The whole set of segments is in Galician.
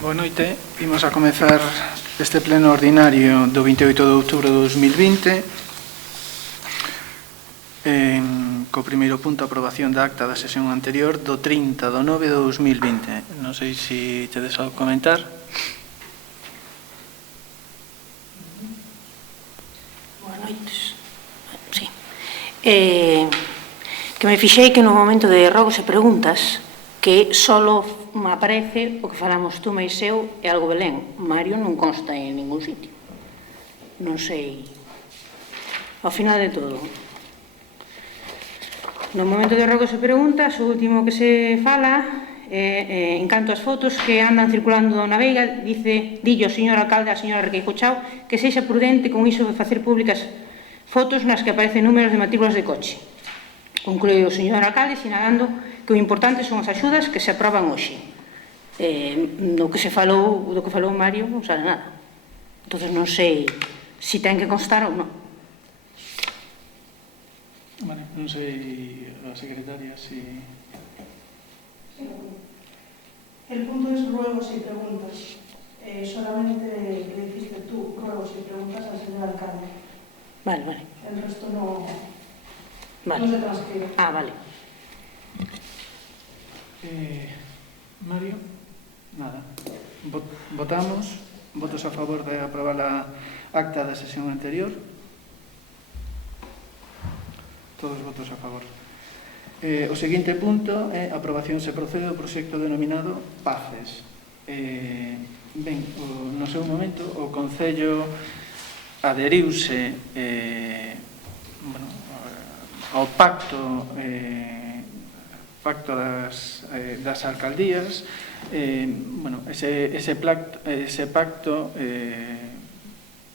Boa noite. Imos a comezar este pleno ordinario do 28 de outubro de 2020 co primeiro punto, aprobación da acta da sesión anterior do 30 de 9 de 2020. Non sei se tedes algo a comentar. Boas noites. Sí. Que me fixei que no momento de rogos e preguntas que solo me aparece o que falamos tú, mais eu, e algo Belén. Mario non consta en ningún sitio. Non sei. Ao final de todo. No momento de rogos e preguntas, o último que se fala, en canto ás fotos que andan circulando na Veiga, dillo o señor alcalde, a señora Requeijo Chao, que sexa prudente con iso de facer públicas fotos nas que aparecen números de matrículas de coche. Conclui o señor alcalde sinalando que o importante son as axudas que se aproban hoxe. Do que falou Mario non sale nada. Entón non sei se ten que constar ou non. Bueno, non sei a secretaria se... El punto es ruegos y preguntas. Solamente le dijiste tú ruegos y preguntas al señor alcalde. Vale. El resto no... Vale. No se transcribe. Ah, vale. Mario? Nada. Votamos. Votos a favor de aprobar a acta da sesión anterior. Todos votos a favor. O seguinte punto é aprobación se procede do proxecto denominado Paces. Ben, no seu momento o Concello aderiuse ao pacto das alcaldías. Ese pacto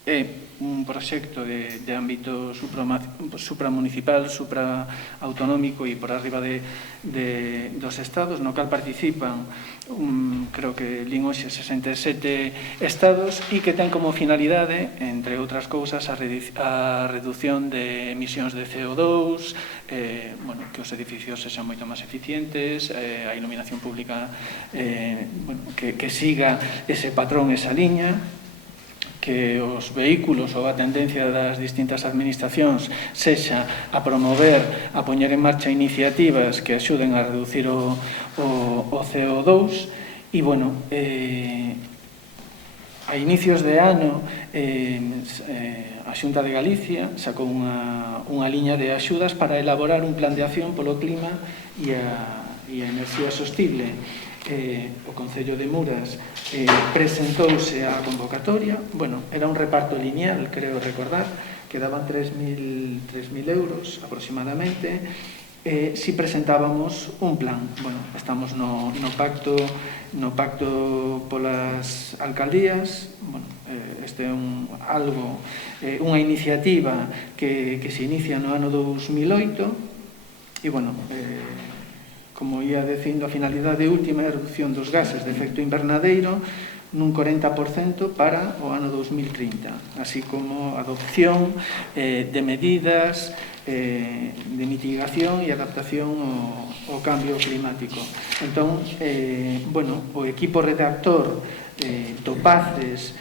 é un proxecto de ámbito supramunicipal, supraautonómico e por arriba dos estados, no cal participan, creo que lín hoxe 67 estados, e que ten como finalidade, entre outras cousas, a reducción de emisións de CO2, que os edificios sexan moito máis eficientes, a iluminación pública que siga ese patrón, esa liña, que os vehículos ou a tendencia das distintas administracións sexa a promover, a poñer en marcha iniciativas que axuden a reducir o CO2 e, a inicios de ano a Xunta de Galicia sacou unha liña de axudas para elaborar un plan de acción polo clima e a enerxía sostible. O Concello de Muras presentouse á convocatoria. Era un reparto lineal, creo recordar, que daban 3.000 euros aproximadamente. Si presentábamos un plan. Estamos no pacto polas alcaldías. Este é unha iniciativa que se inicia no ano 2008 e, como ia dicindo, a finalidade última é a reducción dos gases de efecto invernadeiro nun 40% para o ano 2030, así como a adopción de medidas de mitigación e adaptación ao cambio climático. Entón, o equipo redactor do Paces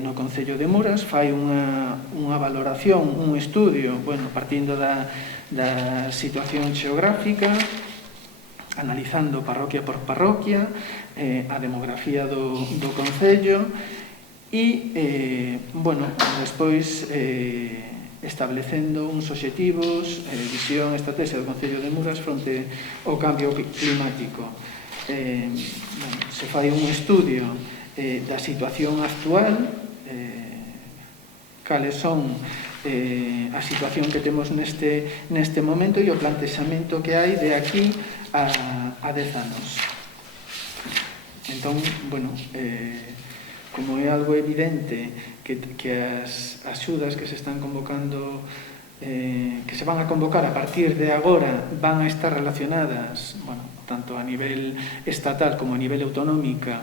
no Concello de Muras fai unha valoración, un estudio, partindo da situación xeográfica, analizando parroquia por parroquia, a demografía do Concello e, despois establecendo uns obxectivos, visión, estrategia do Concello de Muras fronte ao cambio climático. Se fai un estudio da situación actual, cales son a situación que temos neste momento e o plantexamento que hai de aquí a 10 anos. Entón, como é algo evidente que as axudas que se están convocando, que se van a convocar a partir de agora, van a estar relacionadas, tanto a nivel estatal como a nivel autonómica,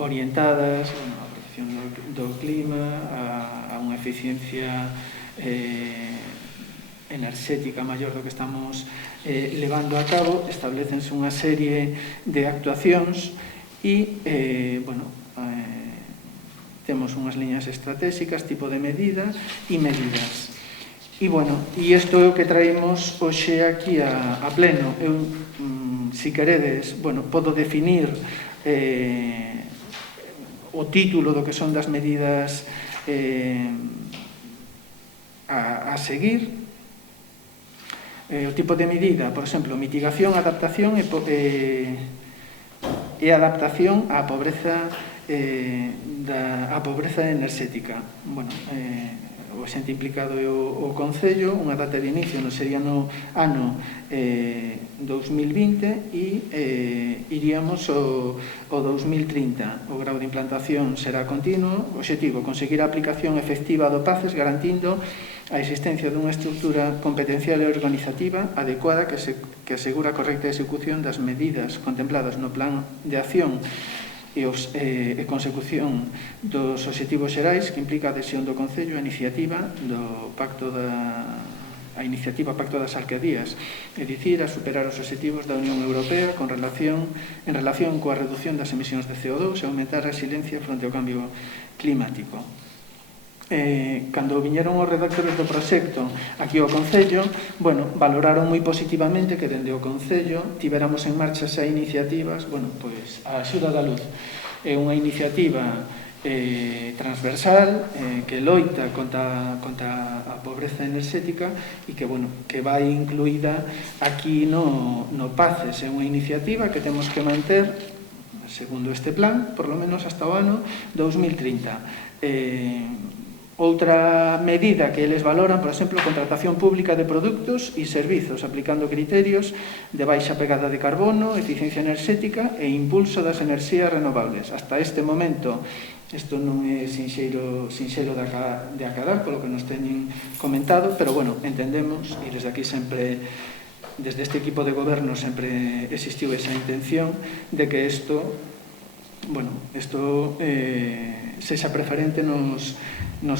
orientadas á protección do clima, a unha eficiencia enerxética maior do que estamos levando a cabo. Establecense unha serie de actuacións e, bueno, temos unhas liñas estratégicas, tipo de medida e medidas. E, bueno, e isto é o que traemos hoxe aquí a pleno. Eu, se queredes, bueno, podo definir o título do que son das medidas a seguir. O tipo de medida, por exemplo, mitigación, adaptación e adaptación á pobreza enerxética. Bueno, o xente implicado é o Concello, unha data de inicio sería no ano 2020 e iríamos ao 2030. O grau de implantación será continuo. O obxectivo, conseguir a aplicación efectiva do PACES garantindo a existencia dunha estrutura competencial e organizativa adecuada que asegura a correcta execución das medidas contempladas no plan de acción e consecución dos obxectivos xerais que implica a adhesión do Concello a iniciativa do Pacto das Alcaldías, é dicir, a superar os obxectivos da Unión Europea en relación coa reducción das emisións de CO2 e aumentar a resiliencia fronte ao cambio climático. Cando viñeron os redactores do proxecto aquí ao Concello, bueno, valoraron moi positivamente que dende o Concello tiveramos en marcha xa iniciativas, bueno, pois a Axuda da Luz é unha iniciativa transversal que loita contra a pobreza enerxética e que, bueno, que vai incluída aquí no PACES. É unha iniciativa que temos que manter segundo este plan, por lo menos hasta o ano 2030. Outra medida que eles valoran, por exemplo, contratación pública de produtos e servizos, aplicando criterios de baixa pegada de carbono, eficiencia enerxética e impulso das enerxías renovables. Hasta este momento, isto non é sinxelo de acadar, polo que nos teñen comentado, pero, bueno, entendemos, e desde aquí sempre, desde este equipo de goberno, sempre existiu esa intención de que isto, bueno, isto sexa preferente nos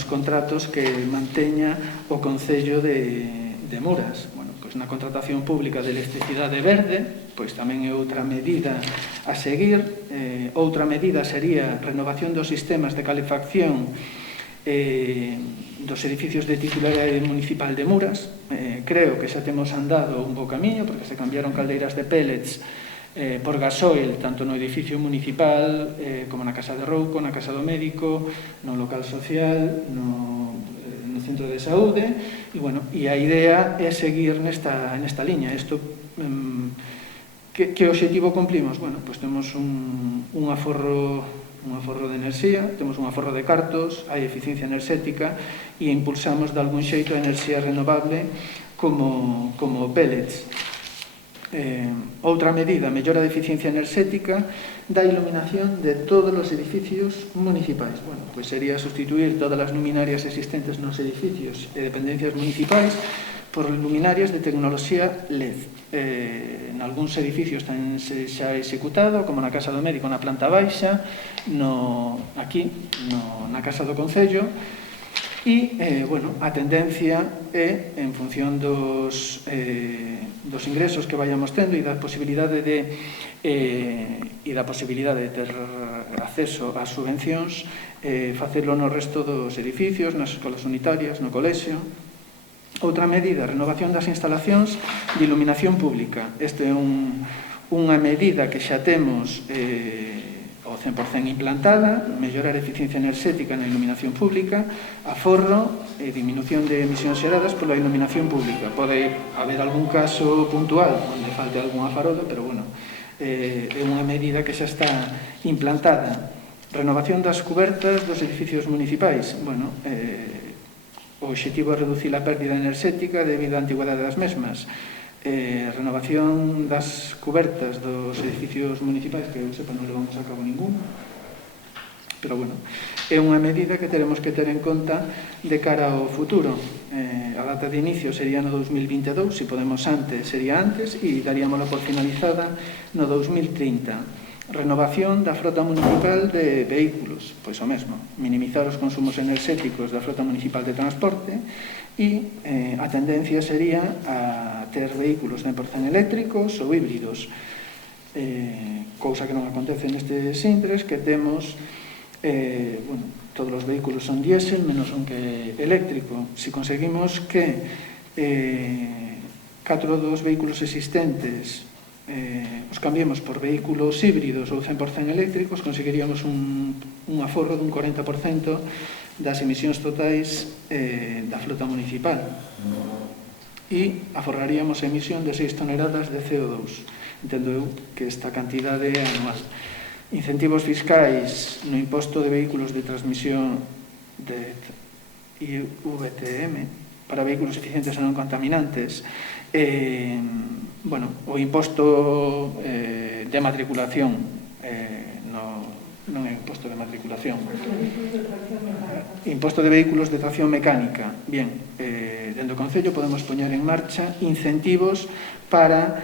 contratos que manteña o Concello de Muras. Bueno, pois na contratación pública de electricidade verde, pois tamén é outra medida a seguir. Outra medida sería renovación dos sistemas de calefacción dos edificios de titularidade municipal de Muras. Creo que xa temos andado un bo camiño, porque se cambiaron caldeiras de pellets por gasoil, tanto no edificio municipal como na Casa de Rouco, na Casa do Médico, no local social, no centro de saúde, e, bueno, e a idea é seguir nesta liña. Isto, que obxectivo cumplimos? Bueno, pois temos un aforro de enerxía, temos un aforro de cartos, hai eficiencia enerxética e impulsamos de algún xeito a enerxía renovable como pellets. Outra medida, mellora de eficiencia enerxética da iluminación de todos os edificios municipais. Bueno, pois sería sustituir todas as luminarias existentes nos edificios e dependencias municipais por luminarias de tecnoloxía LED. En algúns edificios tense xa executado, como na Casa do Médico, na planta baixa, aquí, na Casa do Concello. E, bueno, a tendencia é, en función dos ingresos que vayamos tendo e da posibilidade de ter acceso ás subvencións, facelo no resto dos edificios, nas escolas unitarias, no colexio. Outra medida, renovación das instalacións de iluminación pública. Esta é unha medida que xa temos ao 100% implantada, mellorar a eficiencia enerxética na iluminación pública, aforro e diminución de emisións xeradas pola iluminación pública. Pode haber algún caso puntual onde falte algunha farola, pero, bueno, é unha medida que xa está implantada. Renovación das cubertas dos edificios municipais. Bueno, o obxectivo é reducir a pérdida enerxética debido á antigüedade das mesmas. Renovación das cubertas dos edificios municipais, que eu sepa non levamos a cabo ningún, pero, bueno, é unha medida que teremos que ter en conta de cara ao futuro. A data de inicio sería no 2022, se podemos antes sería antes, e daríamosla por finalizada no 2030. Renovación da frota municipal de vehículos, pois o mesmo, minimizar os consumos enerxéticos da frota municipal de transporte e a tendencia sería a ter vehículos 100% eléctricos ou híbridos. cousa que non acontece nestes intres, que temos todos os vehículos son diésel menos un que eléctrico. Si conseguimos que 4 dos vehículos existentes os cambiemos por vehículos híbridos ou 100% eléctricos, conseguiríamos un aforro dun 40% das emisións totais da flota municipal e aforraríamos a emisión de 6 toneladas de CO2. Entendo eu que esta cantidade é anual. Incentivos fiscais no imposto de vehículos de transmisión de IVTM para vehículos eficientes e non contaminantes. O imposto de matriculación non é imposto de matriculación, imposto de vehículos de tracción mecánica. Bien, dentro do Concello podemos poñer en marcha incentivos para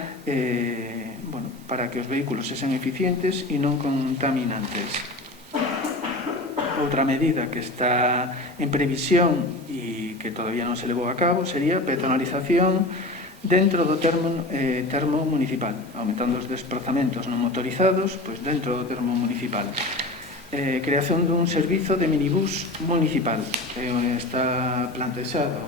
que os vehículos sexan eficientes e non contaminantes. Outra medida que está en previsión e que todavía non se levou a cabo sería peatonalización dentro do termo municipal, aumentando os desplazamentos non motorizados dentro do termo municipal. Creación dun servizo de minibús municipal. Está plantexado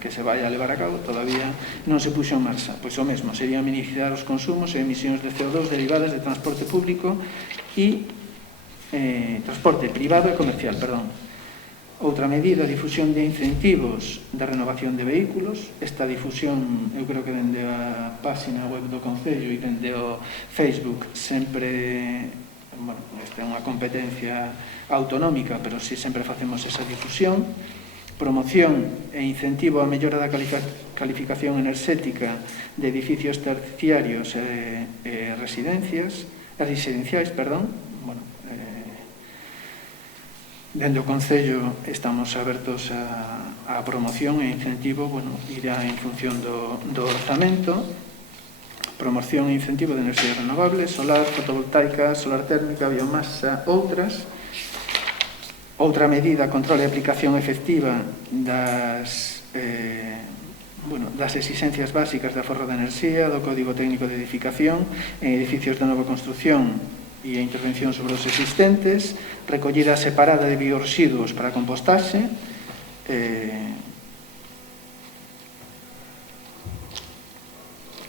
que se vai a levar a cabo, todavía non se puxo en marcha. Pois o mesmo, sería minimizar os consumos e emisións de CO2 derivadas de transporte público e transporte privado e comercial, perdón. Outra medida, difusión de incentivos da renovación de vehículos. Esta difusión, eu creo que dende a página web do Concello e dende o Facebook sempre, esta é unha competencia autonómica, pero si sempre facemos esa difusión. Promoción e incentivo á mellora da calificación enerxética de edificios terciarios e residenciais, dentro do Concello estamos abertos á promoción e incentivo, irá en función do orzamento. Promoción e incentivo de enerxías renovables, solar, fotovoltaica, solar térmica, biomasa, outras. Outra medida, control e aplicación efectiva das exigencias básicas de aforro de enerxía, do Código Técnico de Edificación en edificios de nova construción e a intervención sobre os existentes, recollida separada de bioresiduos para compostaxe,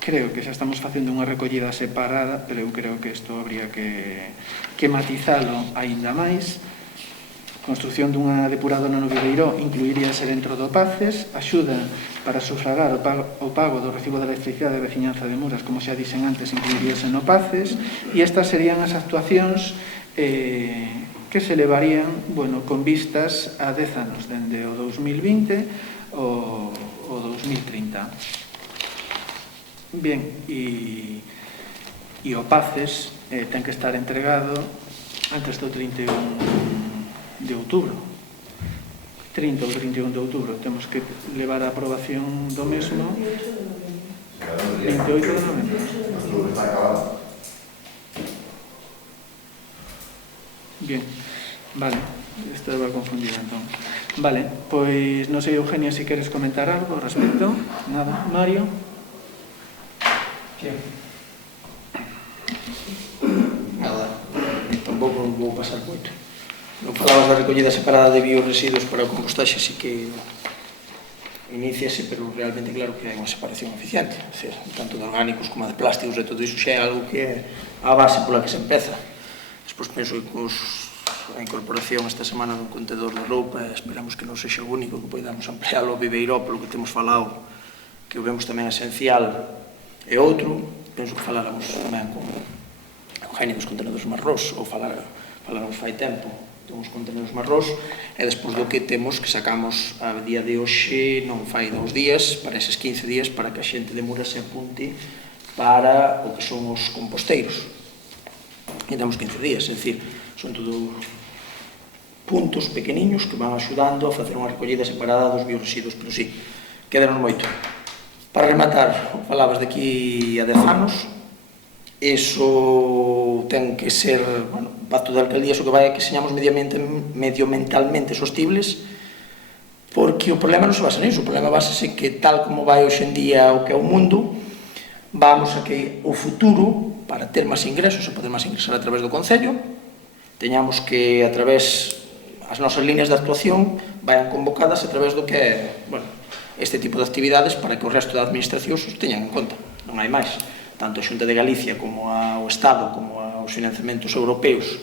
creo que xa estamos facendo unha recollida separada, pero eu creo que isto habría que matizalo aínda máis. Construción dunha depuradora no Viveiró incluiríase dentro do PACES, axuda para sufragar o pago do recibo de electricidade de veciñanza de Muras, como xa dixen antes, incluiríase no PACES, e estas serían as actuacións que se levarían con vistas a 10 anos, dende o 2020 ao 2030. Bien, e o PACES ten que estar entregado antes do 31 de outubro, 30 ou 31 de outubro. Temos que levar a aprobación do mesmo 28 de novembro. Bien, vale, estaba confundida entón. Vale, pois non sei, Eugenia, se queres comentar algo ao respecto. Nada, Mario. Nada, tampouco vou pasar moito. Non falabas da recollida separada de bioresiduos para o compostaxe, así que iníciase, pero realmente claro que hai unha separación eficiente, tanto de orgánicos como de plásticos, e todo iso xa é algo que é a base pola que se empeza. Despois penso que a incorporación esta semana dun contedor de roupa, esperamos que non sexa o único, que podamos ampliálo ao Viveiró, polo que temos falado, que o vemos tamén esencial, e outro, penso que faláramos tamén con Eugenia dos contenedores marrós, ou faláramos fai tempo uns contenedores marrós, e despois do que temos que sacamos a día de hoxe, non fai 2 días, para eses 15 días, para que a xente de Muras se apunte para o que son os composteiros. E temos 15 días, é dicir, son todo puntos pequeniños que van axudando a facer unha recollida separada dos bioresiduos, pero sí, quedaron moito. Para rematar, falabas de aquí a 10 anos, eso ten que ser, o pacto de alcaldía, o que vai é que señamos medioambientalmente sostibles, porque o problema non se basa nisso, o problema basa que tal como vai hoxe en día o que é o mundo, vamos a que o futuro para ter máis ingresos e poder máis ingresar a través do Concello, teñamos que, a través, as nosas líneas de actuación vayan convocadas a través do que é, bueno, este tipo de actividades para que o resto da administración os teñan en conta. Non hai máis. Tanto a Xunta de Galicia como o Estado, como os financiamentos europeos,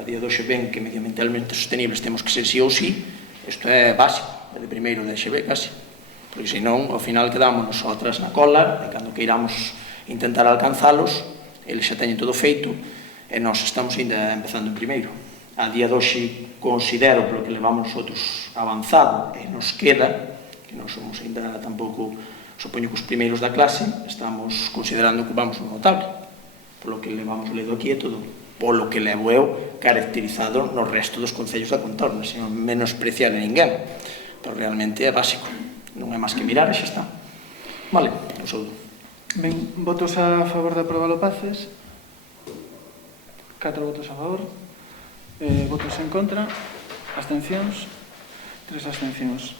a día de hoxe ven que medioambientalmente sostenibles temos que ser sí ou sí. Isto é básico, é de primeiro de EXB casi, porque senón ao final quedámonos atrás na cola e cando que iramos intentar alcanzalos eles xa teñen todo feito e nós estamos ainda empezando en primeiro. A día de hoxe considero, polo que levamos outros avanzado e nos queda, que non somos ainda tampouco, supoño que os primeiros da clase, estamos considerando que vamos un notable, polo que levamos ledo aquí e todo, polo que levo eu caracterizado no resto dos concellos da contorna, sen menospreciar a ninguén, pero realmente é básico, non é máis que mirar e xa está. Vale, un saúdo. Ben, votos a favor de aprobar o Paces, 4 votos a favor, votos en contra, abstencións, 3 abstencións.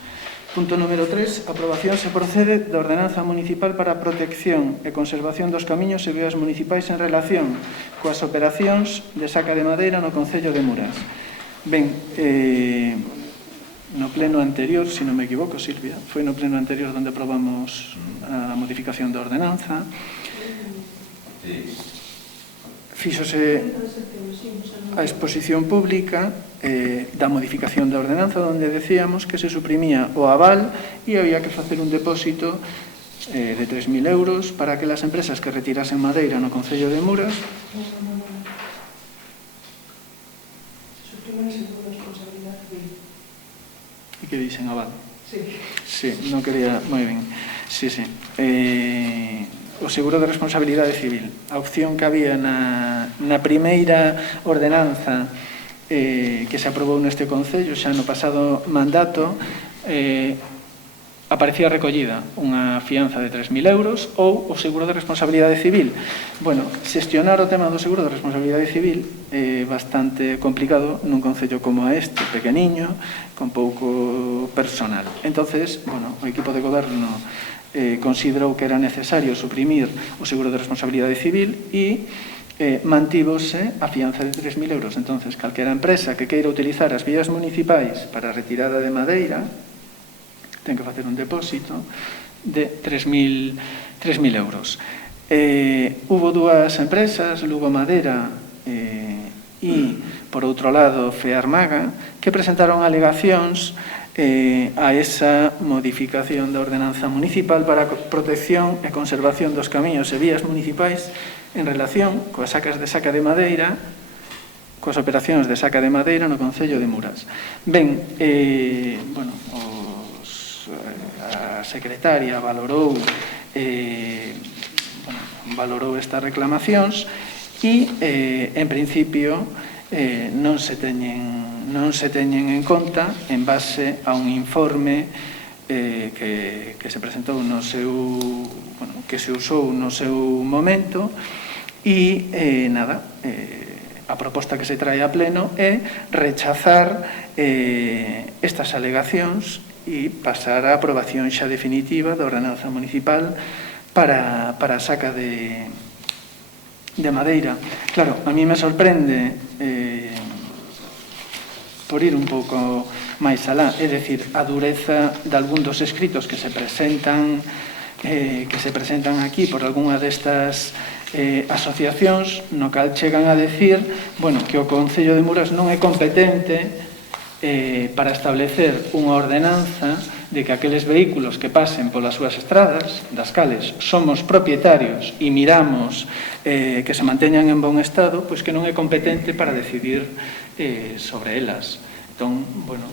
Punto número 3. Aprobación se procede da ordenanza municipal para a protección e conservación dos camiños e vías municipais en relación coas operacións de saca de madeira no Concello de Muras. Ben, no pleno anterior, se non me equivoco, Silvia, foi no pleno anterior onde aprobamos a modificación da ordenanza. Fíxose a exposición pública da modificación da ordenanza onde decíamos que se suprimía o aval e había que facer un depósito de 3.000 euros para que as empresas que retirasen madeira no Concello de Muras e que dixen aval. Sí, non quería, moi ben. Sí. O seguro de responsabilidade civil, a opción que había na primeira ordenanza que se aprobou neste Concello xa no pasado mandato, aparecía recollida unha fianza de 3.000 euros ou o seguro de responsabilidade civil. Bueno, xestionar o tema do seguro de responsabilidade civil é bastante complicado nun concello como este, pequeniño, con pouco personal. Entonces, bueno, o equipo de goberno considerou que era necesario suprimir o seguro de responsabilidade civil e mantívose a fianza de 3.000 euros. Entonces, calquera empresa que queira utilizar as vías municipais para a retirada de madeira ten que facer un depósito de 3.000 euros. Hubo dúas empresas, Lugo Madera e, por outro lado, Fearmaga, que presentaron alegacións a esa modificación da ordenanza municipal para a protección e conservación dos camiños e vías municipais en relación coas sacas de saca de madeira, coas operacións de saca de madeira no Concello de Muras. Ben, bueno, a secretaria valorou estas reclamacións e, en principio, non se teñen en conta en base a un informe que se presentou no seu, bueno, que se usou no seu momento e a proposta que se trae a pleno é rechazar estas alegacións e pasar a aprobación xa definitiva da ordenanza municipal para a saca de madeira. Claro, a mí me sorprende por ir un pouco máis alá, é dicir, a dureza de algún dos escritos que se presentan aquí por algunha destas asociacións, no cal chegan a decir, bueno, que o Concello de Muras non é competente para establecer unha ordenanza de que aqueles vehículos que pasen polas súas estradas, das cales somos propietarios e miramos que se manteñan en bon estado, pois que non é competente para decidir sobre elas. Entón, bueno,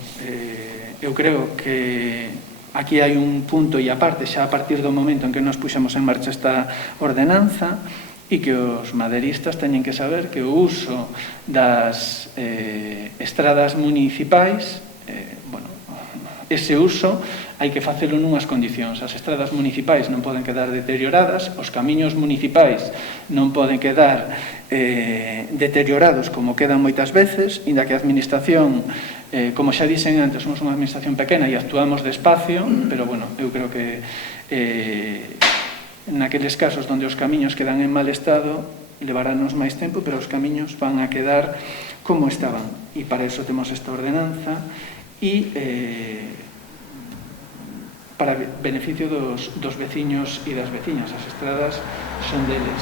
eu creo que aquí hai un punto e aparte xa a partir do momento en que nos puxemos en marcha esta ordenanza e que os maderistas teñen que saber que o uso das estradas municipais, bueno, ese uso hai que facelo nunhas condicións. As estradas municipais non poden quedar deterioradas, os camiños municipais non poden quedar deteriorados como quedan moitas veces, inda que a administración, como xa dixen antes, somos unha administración pequena e actuamos despacio, pero, bueno, eu creo que naqueles casos onde os camiños quedan en mal estado, levarános máis tempo, pero os camiños van a quedar como estaban. E para eso temos esta ordenanza e para beneficio dos veciños e das veciñas. As estradas son deles.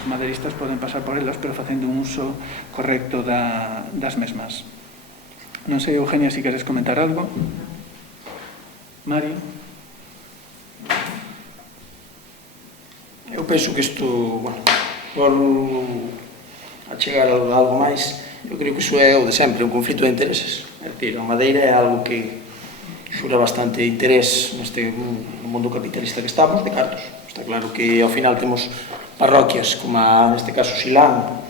Os madeiristas poden pasar por elas, pero facendo un uso correcto das mesmas. Non sei, Eugenia, se queres comentar algo. Mario? Eu penso que isto, bueno, por achegar algo máis, eu creo que iso é o de sempre, un conflito de intereses. É dicir, a madeira é algo que xura bastante interés neste mundo capitalista que estamos, de cartos. Está claro que ao final temos parroquias, como neste caso Silán,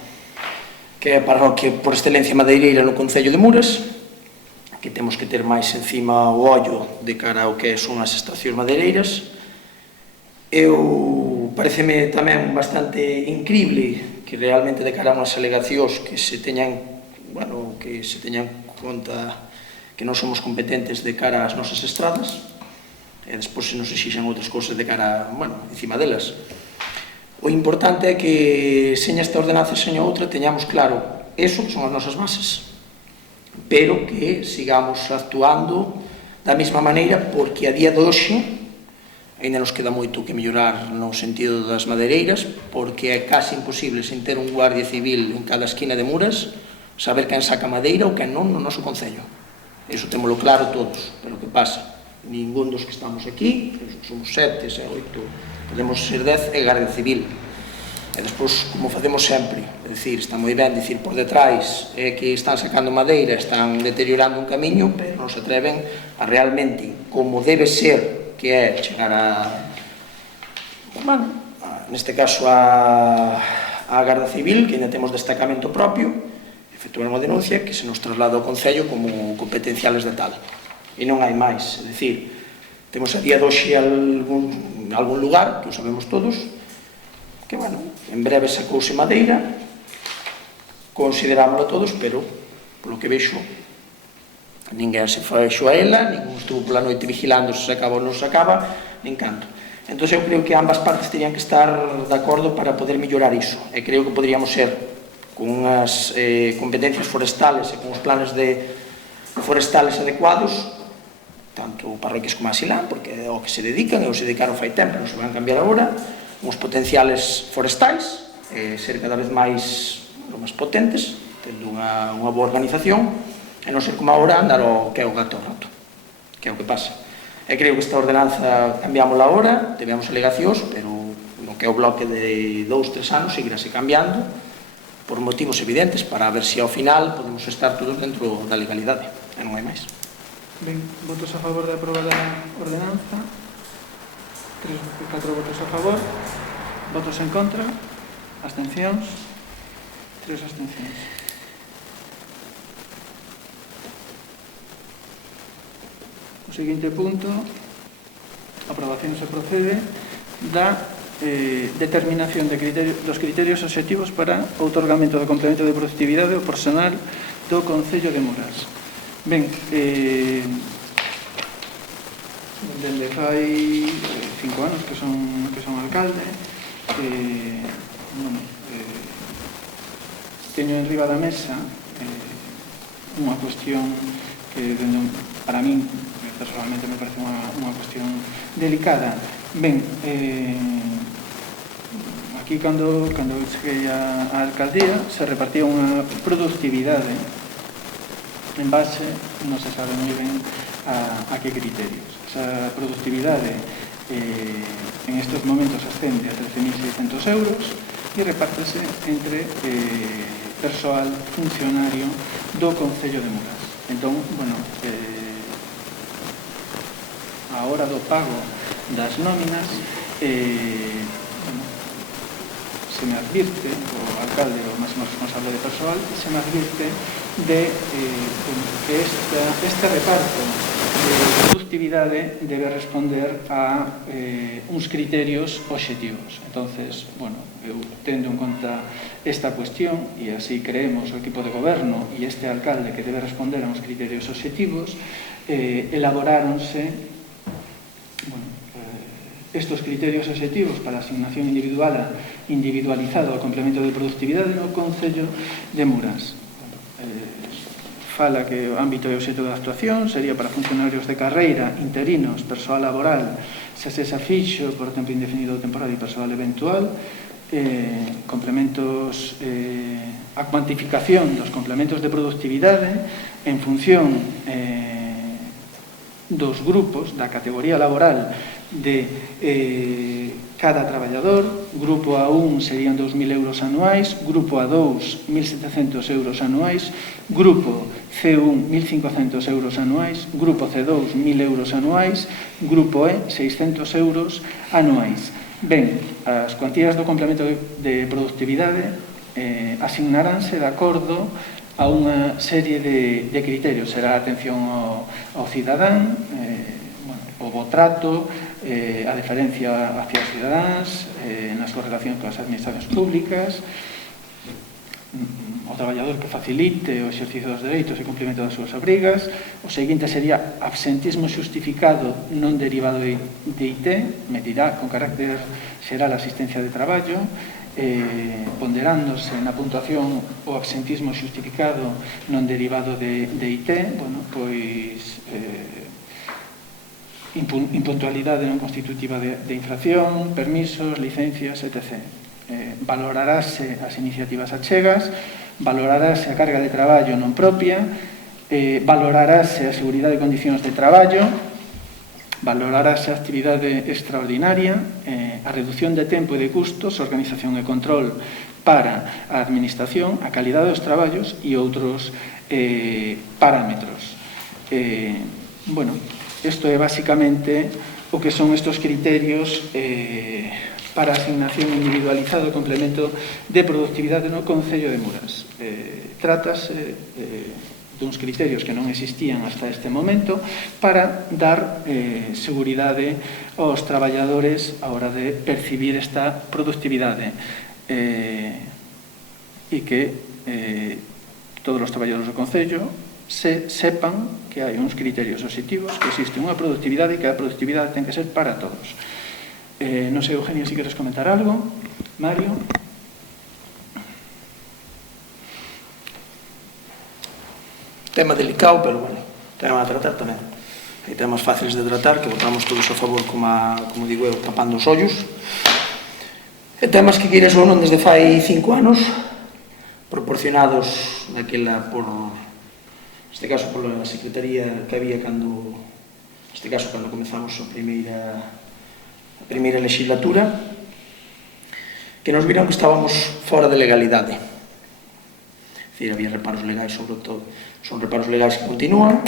que é a parroquia por excelencia madeireira no concello de Muras, que temos que ter máis encima o ollo de cara ao que son as estacións madeireiras. Pareceme tamén bastante incrible que realmente de cara a unhas alegacións que se teñan conta que non somos competentes de cara ás nosas estradas e despois se nos exixen outras cousas de cara, encima delas. O importante é que seña esta ordenanza e seña outra teñamos claro eso que son as nosas bases, pero que sigamos actuando da mesma maneira, porque a día de hoxe ainda nos queda moito que mellorar no sentido das madeireiras, porque é case imposible, sen ter un guardia civil en cada esquina de Muras, saber quen saca madeira ou quen non no noso concello. Iso témolo claro todos, pero que pasa? Ningún dos que estamos aquí, somos 7, 8, podemos ser 10, é guardia civil. E despois, como facemos sempre, é dicir, está moi ben dicir por detrás que están sacando madeira, están deteriorando un camiño, pero non se atreven a realmente, como debe ser, que é chegar neste caso a Garda Civil, que ainda temos destacamento propio, efectuar unha denuncia que se nos traslada ao Concello como competenciales de tal. E non hai máis, é dicir, temos a día de hoxe algún lugar, que o sabemos todos, que, en breve sacouse madeira, considerámosla todos, pero, polo que vexo, ninguén se fixo a ela, ningún estuvo pola noite vigilando se acaba ou non se acaba, nin canto. Entón, eu creo que ambas partes terían que estar de acordo para poder mellorar iso, e creo que poderíamos ser con unhas competencias forestales e con os planes forestales adecuados, tanto parroquias como a Silán, porque é o que se dedican, e o se dedicaron fai tempo, non se van cambiar agora, uns potenciales forestais, ser cada vez máis potentes, tendo unha boa organización, e non ser como agora andar o que é o gato rato, que é o que pasa. E creo que esta ordenanza cambiámola agora, tivemos alegacións, pero no que é o bloque de 2-3 anos seguirase cambiando, por motivos evidentes, para ver se ao final podemos estar todos dentro da legalidade, e non hai máis. Ben, votos a favor de aprobar a ordenanza, 4 votos a favor, votos en contra, abstencións, 3 abstencións. O seguinte punto, aprobación se procede da determinación dos criterios obxectivos para o outorgamento do complemento de productividade ao personal do Concello de Muras. Ben, dende fai 5 anos que son alcalde, teño en riba da mesa unha cuestión que para min personalmente me parece unha cuestión delicada. Ben, aquí cando cheguei á alcaldía se repartía unha productividade en base, non se sabe moi ben a que criterios. Esa productividade en estes momentos ascende a 13.600 euros e repártese entre persoal funcionario do Concello de Muras. Entón, a hora do pago das nóminas se me advirte, o alcalde, o máximo responsable de persoal, se me advirte de que este reparto de productividade debe responder a uns criterios obxectivos. Entonces, eu tendo en conta esta cuestión, e así creemos o equipo de goberno e este alcalde que debe responder a uns criterios obxectivos, elaboráronse estos criterios obxectivos para a asignación individual individualizado ao complemento de productividade no Concello de Muras. Fala que o ámbito e o obxecto da actuación sería para funcionarios de carreira, interinos, persoal laboral, se cesa fixo por tempo indefinido ou temporal e persoal eventual, complementos, a cuantificación dos complementos de productividade en función dos grupos, da categoría laboral de cada traballador. Grupo A1 serían 2.000 euros anuais, grupo A2 1.700 euros anuais, grupo C1 1.500 euros anuais, grupo C2 1.000 euros anuais, grupo E 600 euros anuais. Ben, as cuantías do complemento de productividade asignaránse de acordo a unha serie de criterios. Será a atención ao cidadán, o bo trato, a deferencia hacia os cidadáns, nas súas relacións con as administracións públicas, o traballador que facilite o exercicio dos dereitos e cumprimento das súas obrigas. O seguinte sería absentismo xustificado non derivado de IT, medirá con carácter xeral a asistencia de traballo, ponderándose na puntuación o absentismo xustificado non derivado de IT, pois impuntualidade non constitutiva de infracción, permisos, licencias, etc. Valorarase as iniciativas achegas, valorarase a carga de traballo non propia, valorarase a seguridade de condicións de traballo, valorarase a actividade extraordinaria, a reducción de tempo e de custos, organización e control para a administración, a calidade dos traballos e outros parámetros. Isto é basicamente o que son estos criterios para a asignación individualizada do complemento de productividade no Concello de Muras. Trátase duns criterios que non existían hasta este momento para dar seguridade aos traballadores a hora de percibir esta productividade e que todos os traballadores do Concello sepan que hai uns criterios obxectivos, que existe unha productividade e que a productividade ten que ser para todos. Non sei, Eugenio, se queres comentar algo. Mario. Tema delicado, pero bueno, tema a tratar tamén. Hai temas fáciles de tratar que votamos todos a favor, como digo eu, tapando os ollos. E temas que queres ou non desde fai 5 anos, proporcionados naquela neste caso pola secretaría que había cando comezamos a primeira legislatura, que nos viran que estábamos fora de legalidade. É dicir, había reparos legais sobre todo. Son reparos legais que continúan,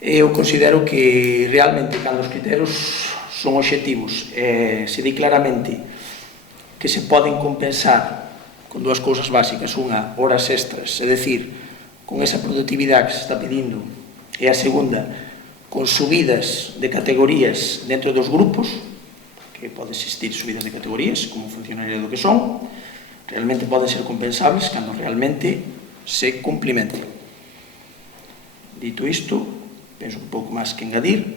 e eu considero que realmente cando os criterios son obxectivos, se di claramente que se poden compensar con dúas cousas básicas, unha, horas extras, é dicir, con esa productividade que se está pedindo, e a segunda, con subidas de categorías dentro dos grupos, que pode existir subidas de categorías, como funcionario do que son, realmente poden ser compensables cando realmente se cumplimenten. Dito isto, penso un pouco máis que engadir,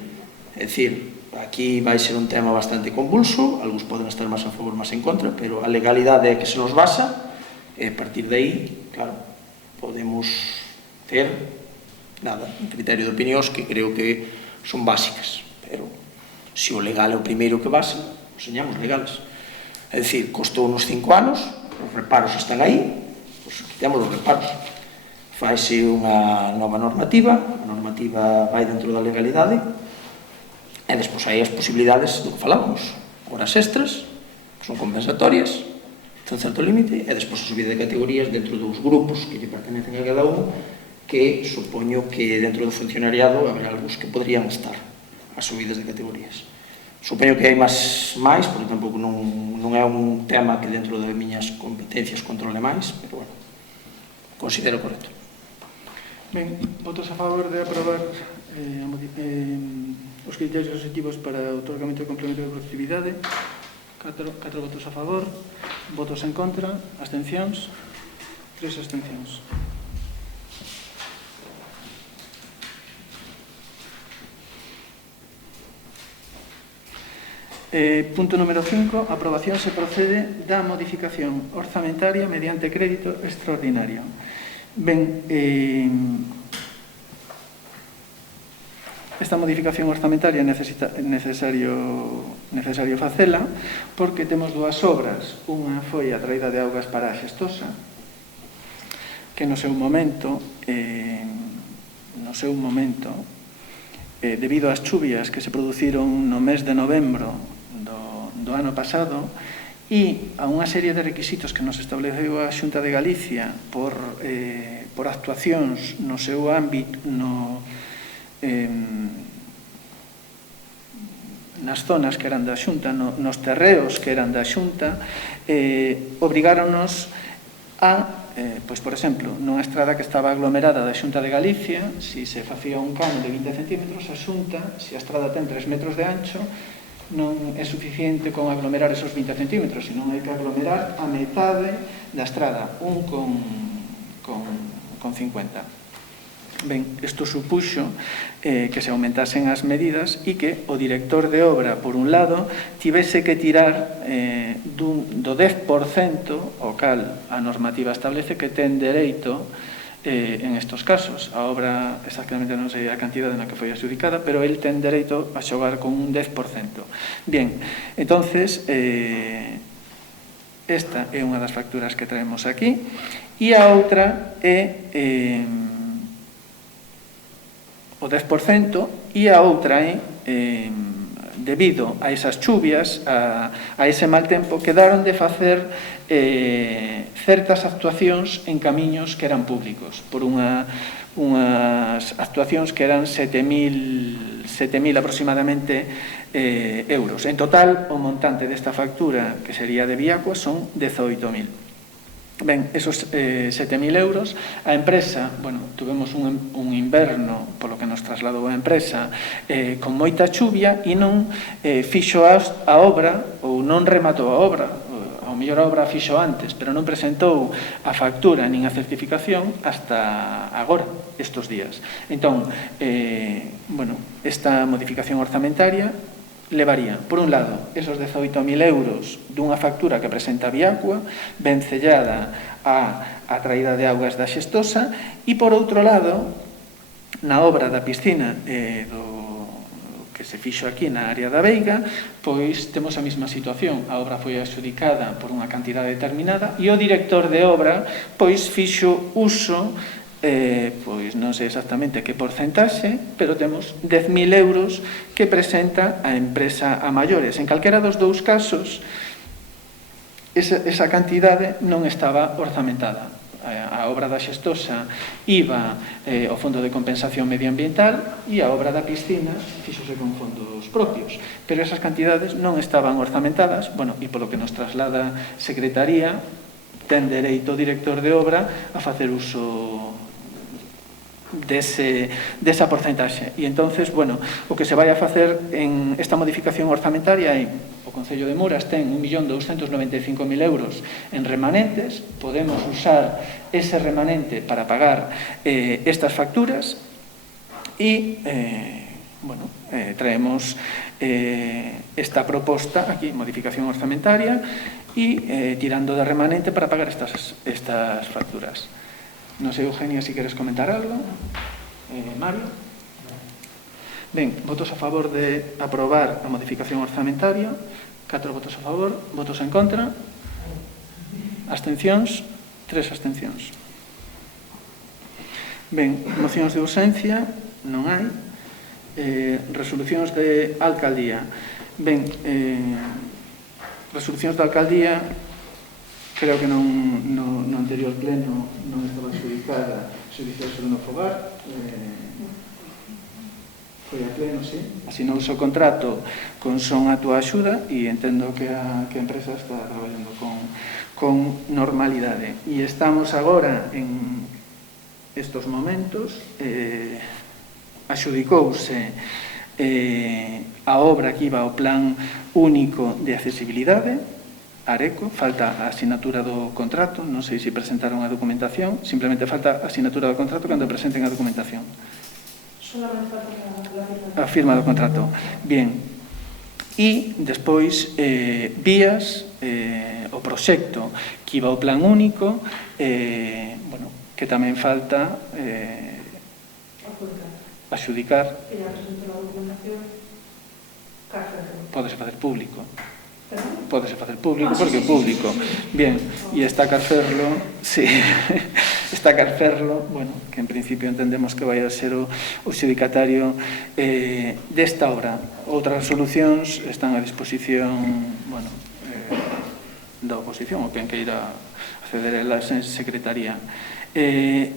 é dicir, aquí vai ser un tema bastante convulso, algúns poden estar máis a favor, máis en contra, pero a legalidade é que se nos basa, e a partir de aí, claro, podemos ter un criterio de opinións que creo que son básicas, pero se o legal é o primeiro que base, os señamos legales. É dicir, costou uns 5 anos, os reparos están aí, pois quitamos os reparos. Faise unha nova normativa, a normativa vai dentro da legalidade, e despois hai as posibilidades do que falábamos, horas extras, que son compensatorias, ten certo límite, e despois a subida de categorías dentro dos grupos que lle pertenecen a cada un, que supoño que dentro do funcionariado haberá algúns que podrían estar as subidas de categorías. Supoño que hai máis, porque tampouco non é un tema que dentro das miñas competencias controle máis, pero bueno, considero correcto. Ben, votos a favor de aprobar os criterios obxectivos para o otorgamento de complemento de productividade. 4 votos a favor, votos en contra, abstencións, 3 abstencións. Punto número 5. Aprobación se procede da modificación orzamentaria mediante crédito extraordinario. Ben, esta modificación orzamentaria é necesario facela porque temos dúas obras. Unha foi a traída de augas para a Xestosa, que no seu momento, debido ás chuvias que se produciron no mes de novembro do ano pasado e a unha serie de requisitos que nos estableceu a Xunta de Galicia por actuacións no seu ámbito nas zonas que eran da Xunta, nos terreos que eran da Xunta, obrigáronos a, pois, por exemplo, nunha estrada que estaba aglomerada da Xunta de Galicia, se se facía un cano de 20 centímetros, a Xunta, se a estrada ten 3 metros de ancho, non é suficiente con aglomerar esos 20 centímetros, senón hai que aglomerar a metade da estrada, un con 50. Ben, isto supuxo que se aumentasen as medidas e que o director de obra, por un lado, tivese que tirar do 10%, o cal a normativa establece que ten dereito en estos casos. A obra, exactamente non sei a cantidade na que foi adjudicada, pero el ten dereito a xogar con un 10%. Bien, entonces, esta é unha das facturas que traemos aquí, e a outra é o 10%, e a outra é debido a esas chuvias, a ese mal tempo, quedaron de facer certas actuacións en camiños que eran públicos, por unhas actuacións que eran 7.000 aproximadamente euros. En total, o montante desta factura, que sería de Viacua, son 18.000. Ben, esos 7.000 euros, a empresa, bueno, tuvemos un inverno, polo que nos trasladou a empresa, con moita chuvia e non fixo a obra, ou non rematou a obra, ao mellor a obra fixo antes, pero non presentou a factura nin a certificación hasta agora, estes días. Entón, bueno, esta modificación orzamentaria levaría, por un lado, esos 18.000 euros dunha factura que presenta Viacua, vencellada a traída de augas da Xestosa, e, por outro lado, na obra da piscina que se fixo aquí na área da Veiga, pois temos a mesma situación. A obra foi adjudicada por unha cantidade determinada e o director de obra pois fixo uso, pois non sei exactamente que porcentaxe, pero temos 10.000 euros que presenta a empresa a maiores. En calquera dos dous casos, esa cantidade non estaba orzamentada. A obra da Xestosa iba ao Fondo de Compensación Medioambiental e a obra da piscina fixose con fondos propios, pero esas cantidades non estaban orzamentadas. Bueno, e polo que nos traslada Secretaría, ten dereito o director de obra a facer uso desa porcentaxe. E entonces, bueno, o que se vai a facer en esta modificación orzamentaria é: o Concello de Muras ten 1.295.000 euros en remanentes, podemos usar ese remanente para pagar estas facturas e, bueno, traemos esta proposta aquí, modificación orzamentaria, e tirando de remanente para pagar estas facturas. Non sei, Eugenia, si queres comentar algo. Mario. Ben, votos a favor de aprobar a modificación orzamentaria. 4 votos a favor, votos en contra. Abstencións, 3 abstencións. Ben, mocións de urxencia, non hai. Resolucións de alcaldía. Ben, resolucións de alcaldía, creo que no anterior pleno non estaba adjudicada xudicial sobre no fogar, foi a pleno, sí, asinouse o contrato con son a túa axuda e entendo que a empresa está traballando con normalidade. E estamos agora en estos momentos, axudicouse a obra que iba ao Plan Único de Accesibilidade, Areco, falta a asinatura do contrato, non sei se presentaron a documentación, simplemente falta a asinatura do contrato cando presenten a documentación. Solamente falta a firma do contrato. Bien, e despois vías o proxecto que iba ao plan único, que tamén falta axudicar. Que ya presentó la documentación, Pódese facer público. ¿Perdón? Pódese facer público, Ah, sí, porque sí, público. sí, sí, sí. Bien, e está a carcerlo, sí, está a carcerlo, bueno, que en principio entendemos que vai a ser o xudicatario desta obra. Outras solucións están a disposición, bueno, da oposición, o quen queira acceder a elas en secretaría.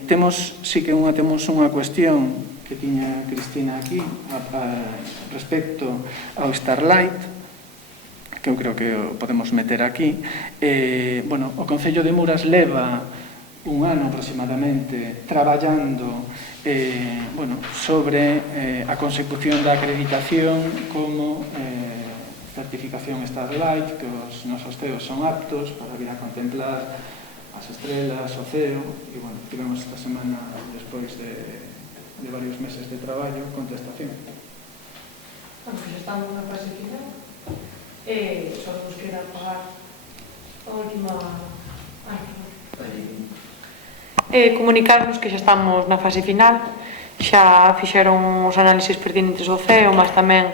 Temos unha cuestión que tiña Cristina aquí respecto ao Starlight, que eu creo que o podemos meter aquí. O Concello de Muras leva un ano aproximadamente traballando sobre a consecución da acreditación como certificación Starlight, que os nosos CEOs son aptos para vir a contemplar as estrelas, o ceo, e tivemos esta semana, despois de varios meses de traballo, contestación. Pues estamos na fase final. Só nos queda pagar a última... Comunicarnos que xa estamos na fase final, xa fixeron os análisis pertinentes do CEO, mas tamén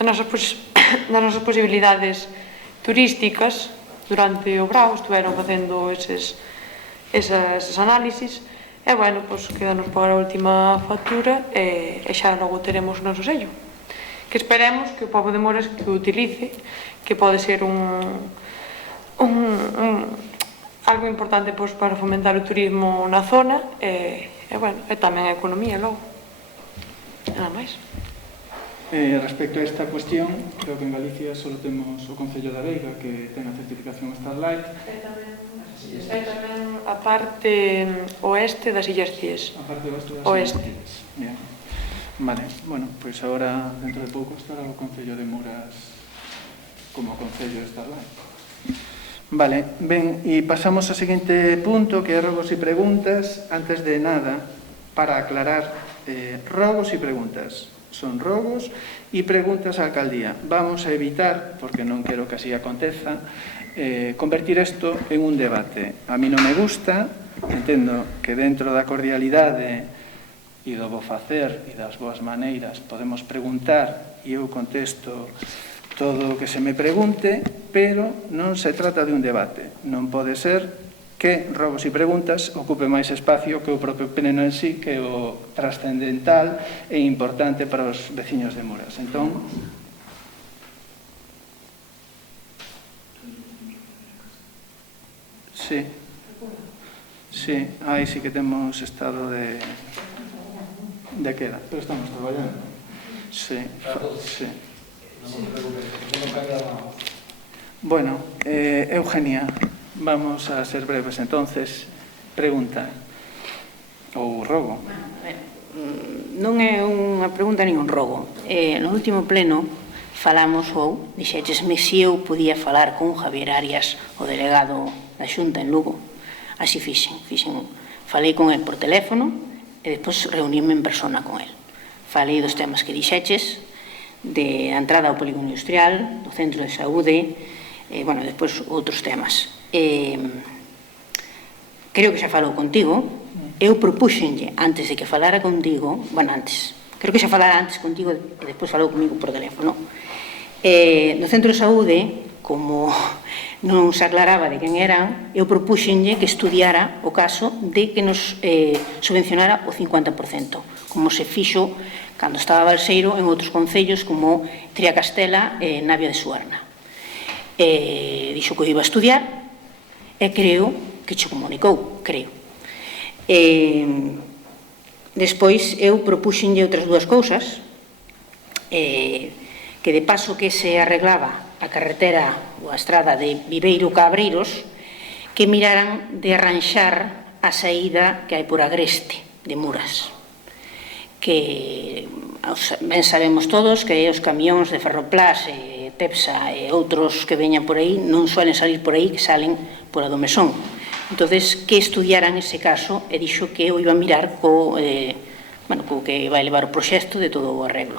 das nosas posibilidades turísticas. Durante o Brao estuveron facendo eses análisis, e quedanos pagar a última factura e xa logo teremos o noso sello, que esperemos que o Pobo de Muras que o utilice, que pode ser algo importante para fomentar o turismo na zona e tamén a economía logo. Nada máis. Respecto a esta cuestión, creo que en Galicia só temos o Concello da Veiga que ten a certificación Starlight. E tamén a parte oeste das Illas Cíes. A parte oeste das Illas Cíes. Bien. Vale, pois agora, dentro de pouco, estará o Concello de Muras como Concello Starlight. Vale, ben, e pasamos ao seguinte punto, que é rogos e preguntas. Antes de nada, para aclarar, rogos e preguntas. Son rogos e preguntas á alcaldía. Vamos a evitar, porque non quero que así aconteza, convertir isto en un debate. A mí non me gusta, entendo que dentro da cordialidade e do bo facer e das boas maneiras podemos preguntar e eu contesto todo o que se me pregunte, pero non se trata de un debate. Non pode ser que rogos e preguntas ocupe máis espacio que o propio pleno en sí, que é o trascendental e importante para os veciños de Muras. Entón, sí, aí sí que temos estado de queda, pero estamos traballando. Sí. Bueno, Eugenia, vamos a ser breves entonces. Pregunta ou rogo? Non é unha pregunta nin un rogo. No último pleno falamos ou dixéchesme se eu podía falar con Javier Arias, o delegado da Xunta en Lugo. Así fixen. Falei con el por teléfono e despois reuníme en persona con el. Falei dos temas que dixeches, de a entrada ao polígono industrial, do centro de saúde, despois outros temas. Creo que xa falou contigo. Eu propuxenlle, antes de que falara contigo, creo que xa falara antes contigo e despois falou comigo por teléfono. No centro de saúde, como non se aclaraba de quen eran, eu propuxenlle que estudiara o caso de que nos subvencionara o 50%, como se fixo cando estaba Balseiro en outros concellos como Triacastela e Navia de Suarna. Dixo que o iba a estudiar e creo que che comunicou, creo. Despois eu propuxenlle outras dúas cousas, que de paso que se arreglaba a carretera ou a estrada de Viveiro Cabreiros, que miraran de arranxar a saída que hai por Agreste de Muras, que ben sabemos todos que os camións de Ferroplás e Tepsa e outros que veñan por aí non suelen salir por aí, que salen por a do Mesón. Entonces, que estudiaran ese caso e dixo que eu iba a mirar co que vai levar o proxecto de todo o arreglo.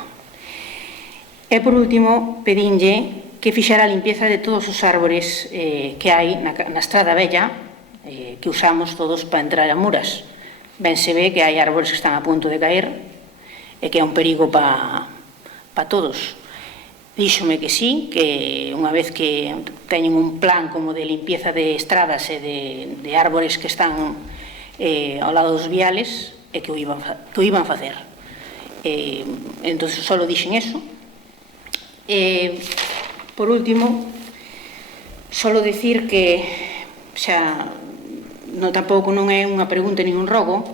E, por último, pedinlle que fixera a limpieza de todos os árbores que hai na Estrada Bella, que usamos todos para entrar a Muras. Ben se ve que hai árbores que están a punto de caer e que é un perigo para todos. Díxome que sí, que unha vez que teñen un plan como de limpieza de estradas e de árbores que están ao lado dos viales, e que o iban facer. Entón, só dixen eso. Por último, só dicir que xa tampouco non é unha pregunta nin un rogo,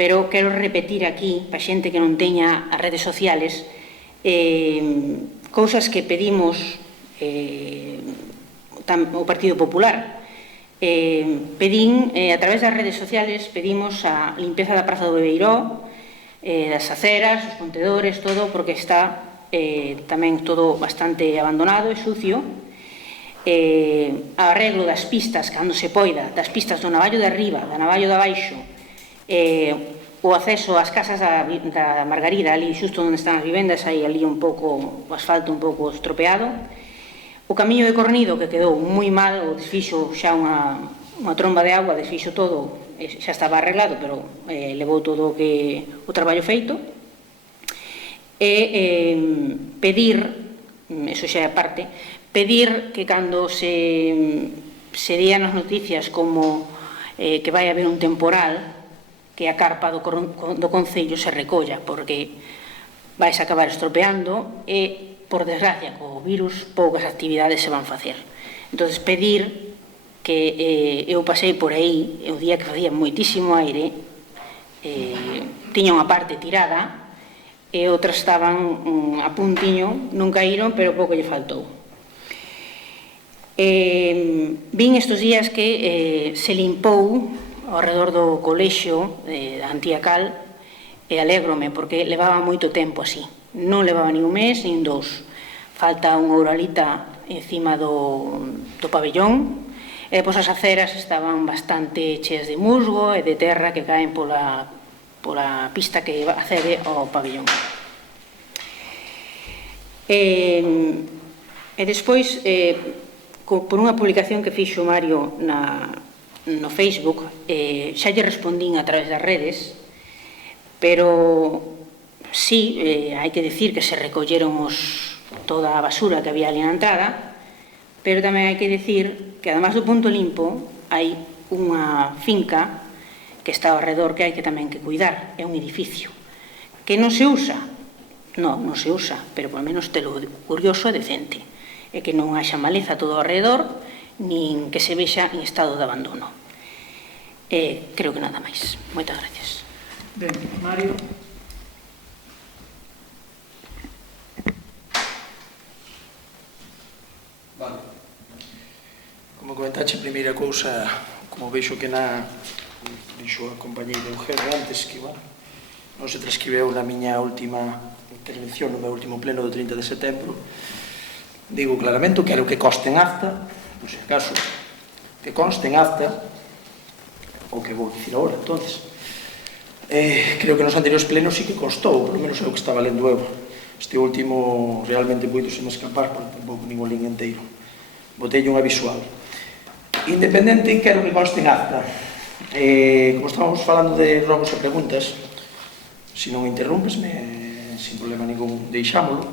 pero quero repetir aquí, para xente que non teña as redes sociales, cousas que pedimos o Partido Popular. A través das redes sociales pedimos a limpeza da Praza do Bebeiró, das aceras, os contedores, todo, porque está tamén todo bastante abandonado e sucio. Arreglo das pistas, cando se poida, das pistas do Navallo de arriba, da Navallo de abaixo, o acceso ás casas da Margarida, ali xusto onde están as vivendas, hai ali un pouco o asfalto un pouco estropeado. O camiño de Cornido, que quedou moi mal, o desfixo xa unha tromba de agua, desfixo todo, xa estaba arreglado, pero levou todo o traballo feito. E pedir, eso xa é aparte, pedir que cando se dían as noticias como que vai haber un temporal, que a carpa do Concello se recolla, porque vais a acabar estropeando e, por desgracia, co virus poucas actividades se van facer. Entón, pedir que eu pasei por aí o día que facía moitísimo aire, tiña unha parte tirada e outras estaban a puntiño, non caíron, pero pouco lle faltou. Vin estes días que se limpou ao redor do colexio da Antiacal e alégrome, porque levaba moito tempo así. Non levaba nin un mes, nin dous. Falta unha uralita encima do pabellón, e depois as aceras estaban bastante cheas de musgo e de terra que caen pola pista que accede ao pabellón. E despois, por unha publicación que fixo Mario no Facebook, xa lle respondín a través das redes, pero sí, hai que decir que se recolleron toda a basura que había ali na entrada, pero tamén hai que decir que, además do punto limpo, hai unha finca que está ao redor que hai que tamén que cuidar. É un edificio que non se usa, non se usa, pero polo menos telo curioso e decente, e que non haxa maleza todo ao redor, nin que se vexa en estado de abandono. Creo que nada máis. Moitas gracias. Ben, Mario. Vale. Como comentaxe, a primeira cousa, como veixo que dixo a compañeira Eugenio antes, que non se transcribeu na miña última intervención, no meu último pleno do 30 de setembro, digo claramente, quero que conste en acta, por se acaso, que conste en acta o que vou dicir agora. Entonces, creo que nos anteriores plenos sí que constou, polo menos é o que estaba lendo eu. Este último realmente puido se me escapar, porque tampouco nin o lín inteiro. Botei unha visual. Independente, quero que conste en acta. Como estábamos falando de robos e preguntas, se non interrumpesme, sin problema ningún, deixámolo.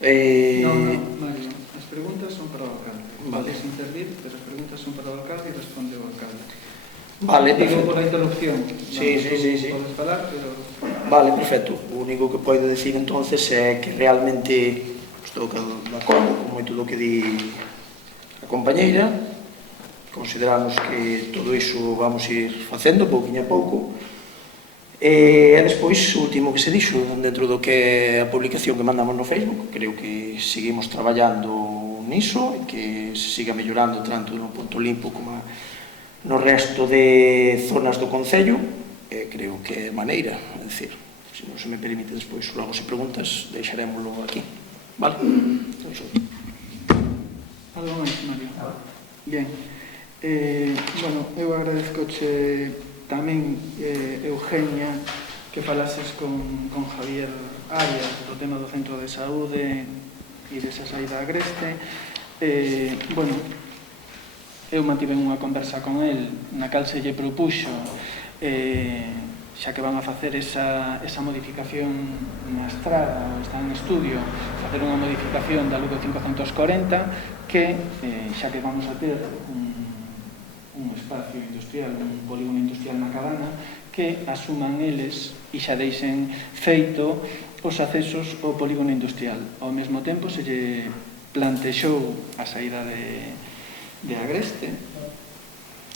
Non, Mario, as preguntas son para o alcalde. Vale. Podes intervir, pero as preguntas son para o alcalde e responde o alcalde. Vale, digo perfecto. por a interrupción. Sí. Podes falar, pero... Vale, perfecto. O único que podo decir entonces é que realmente estou de acordo con moito do que di a compañeira. Consideramos que todo iso vamos ir facendo pouquinho a pouco. E despois, o último que se dixo dentro do que é a publicación que mandamos no Facebook, creo que seguimos traballando niso e que se siga mellorando tanto no Punto Limpo como no resto de zonas do Concello. Creo que é maneira, é dicir, se non se me permite despois, logo se preguntas, deixarémoslo aquí, vale? Algo máis, Mario? Bien. Bueno, eu agradezcoche tamén, Eugenia, que falases con Javier Arias do tema do centro de saúde e desa saída a Agreste. Bueno, eu mantive unha conversa con el na cal se lle propuxo, xa que van a facer esa modificación na estrada, ou está en estudio, facer unha modificación da Lugo 540, que xa que vamos a ter un espacio industrial, un polígono industrial na Cabana, que asuman eles e xa deixen feito os accesos ao polígono industrial. Ao mesmo tempo se lle plantexou a saída de Agreste,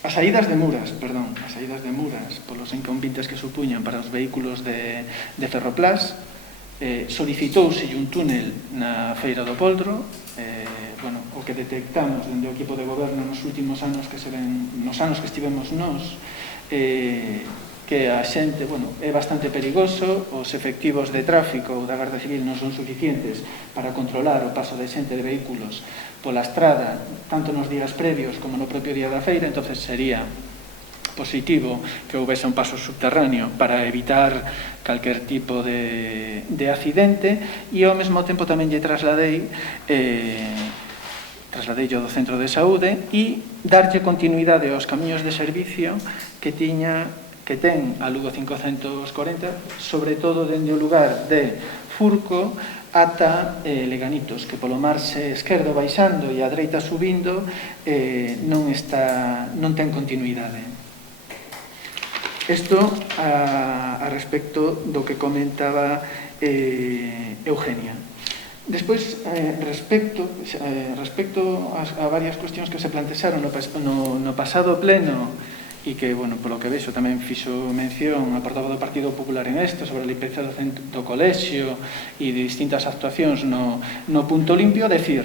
as saídas de Muras, polos inconvenientes que supuñan para os vehículos de Ferroplás. Solicitouse un túnel na Feira do Poldro. Bueno, o que detectamos dende o equipo de goberno nos últimos anos nos anos que estivemos nós, que a xente, bueno, é bastante perigoso, os efectivos de tráfico da Garda Civil non son suficientes para controlar o paso de xente de vehículos pola estrada, tanto nos días previos como no propio día da feira. Entonces sería positivo que houvese un paso subterráneo para evitar calquer tipo de accidente, e ao mesmo tempo tamén lle trasladei do centro de saúde e darlle continuidade aos camiños de servicio que ten a Lugo 540, sobre todo dende o lugar de Furco ata Leganitos, que polo marxe esquerdo baixando e a dereita subindo non ten continuidade. Isto a respecto do que comentaba Eugenia. Despois, respecto a varias cuestións que se plantexaron no pasado pleno, e que, bueno, polo que vexo tamén fixo mención a portavoz do Partido Popular en isto, sobre a limpieza do colexio e de distintas actuacións no punto limpio. Decir,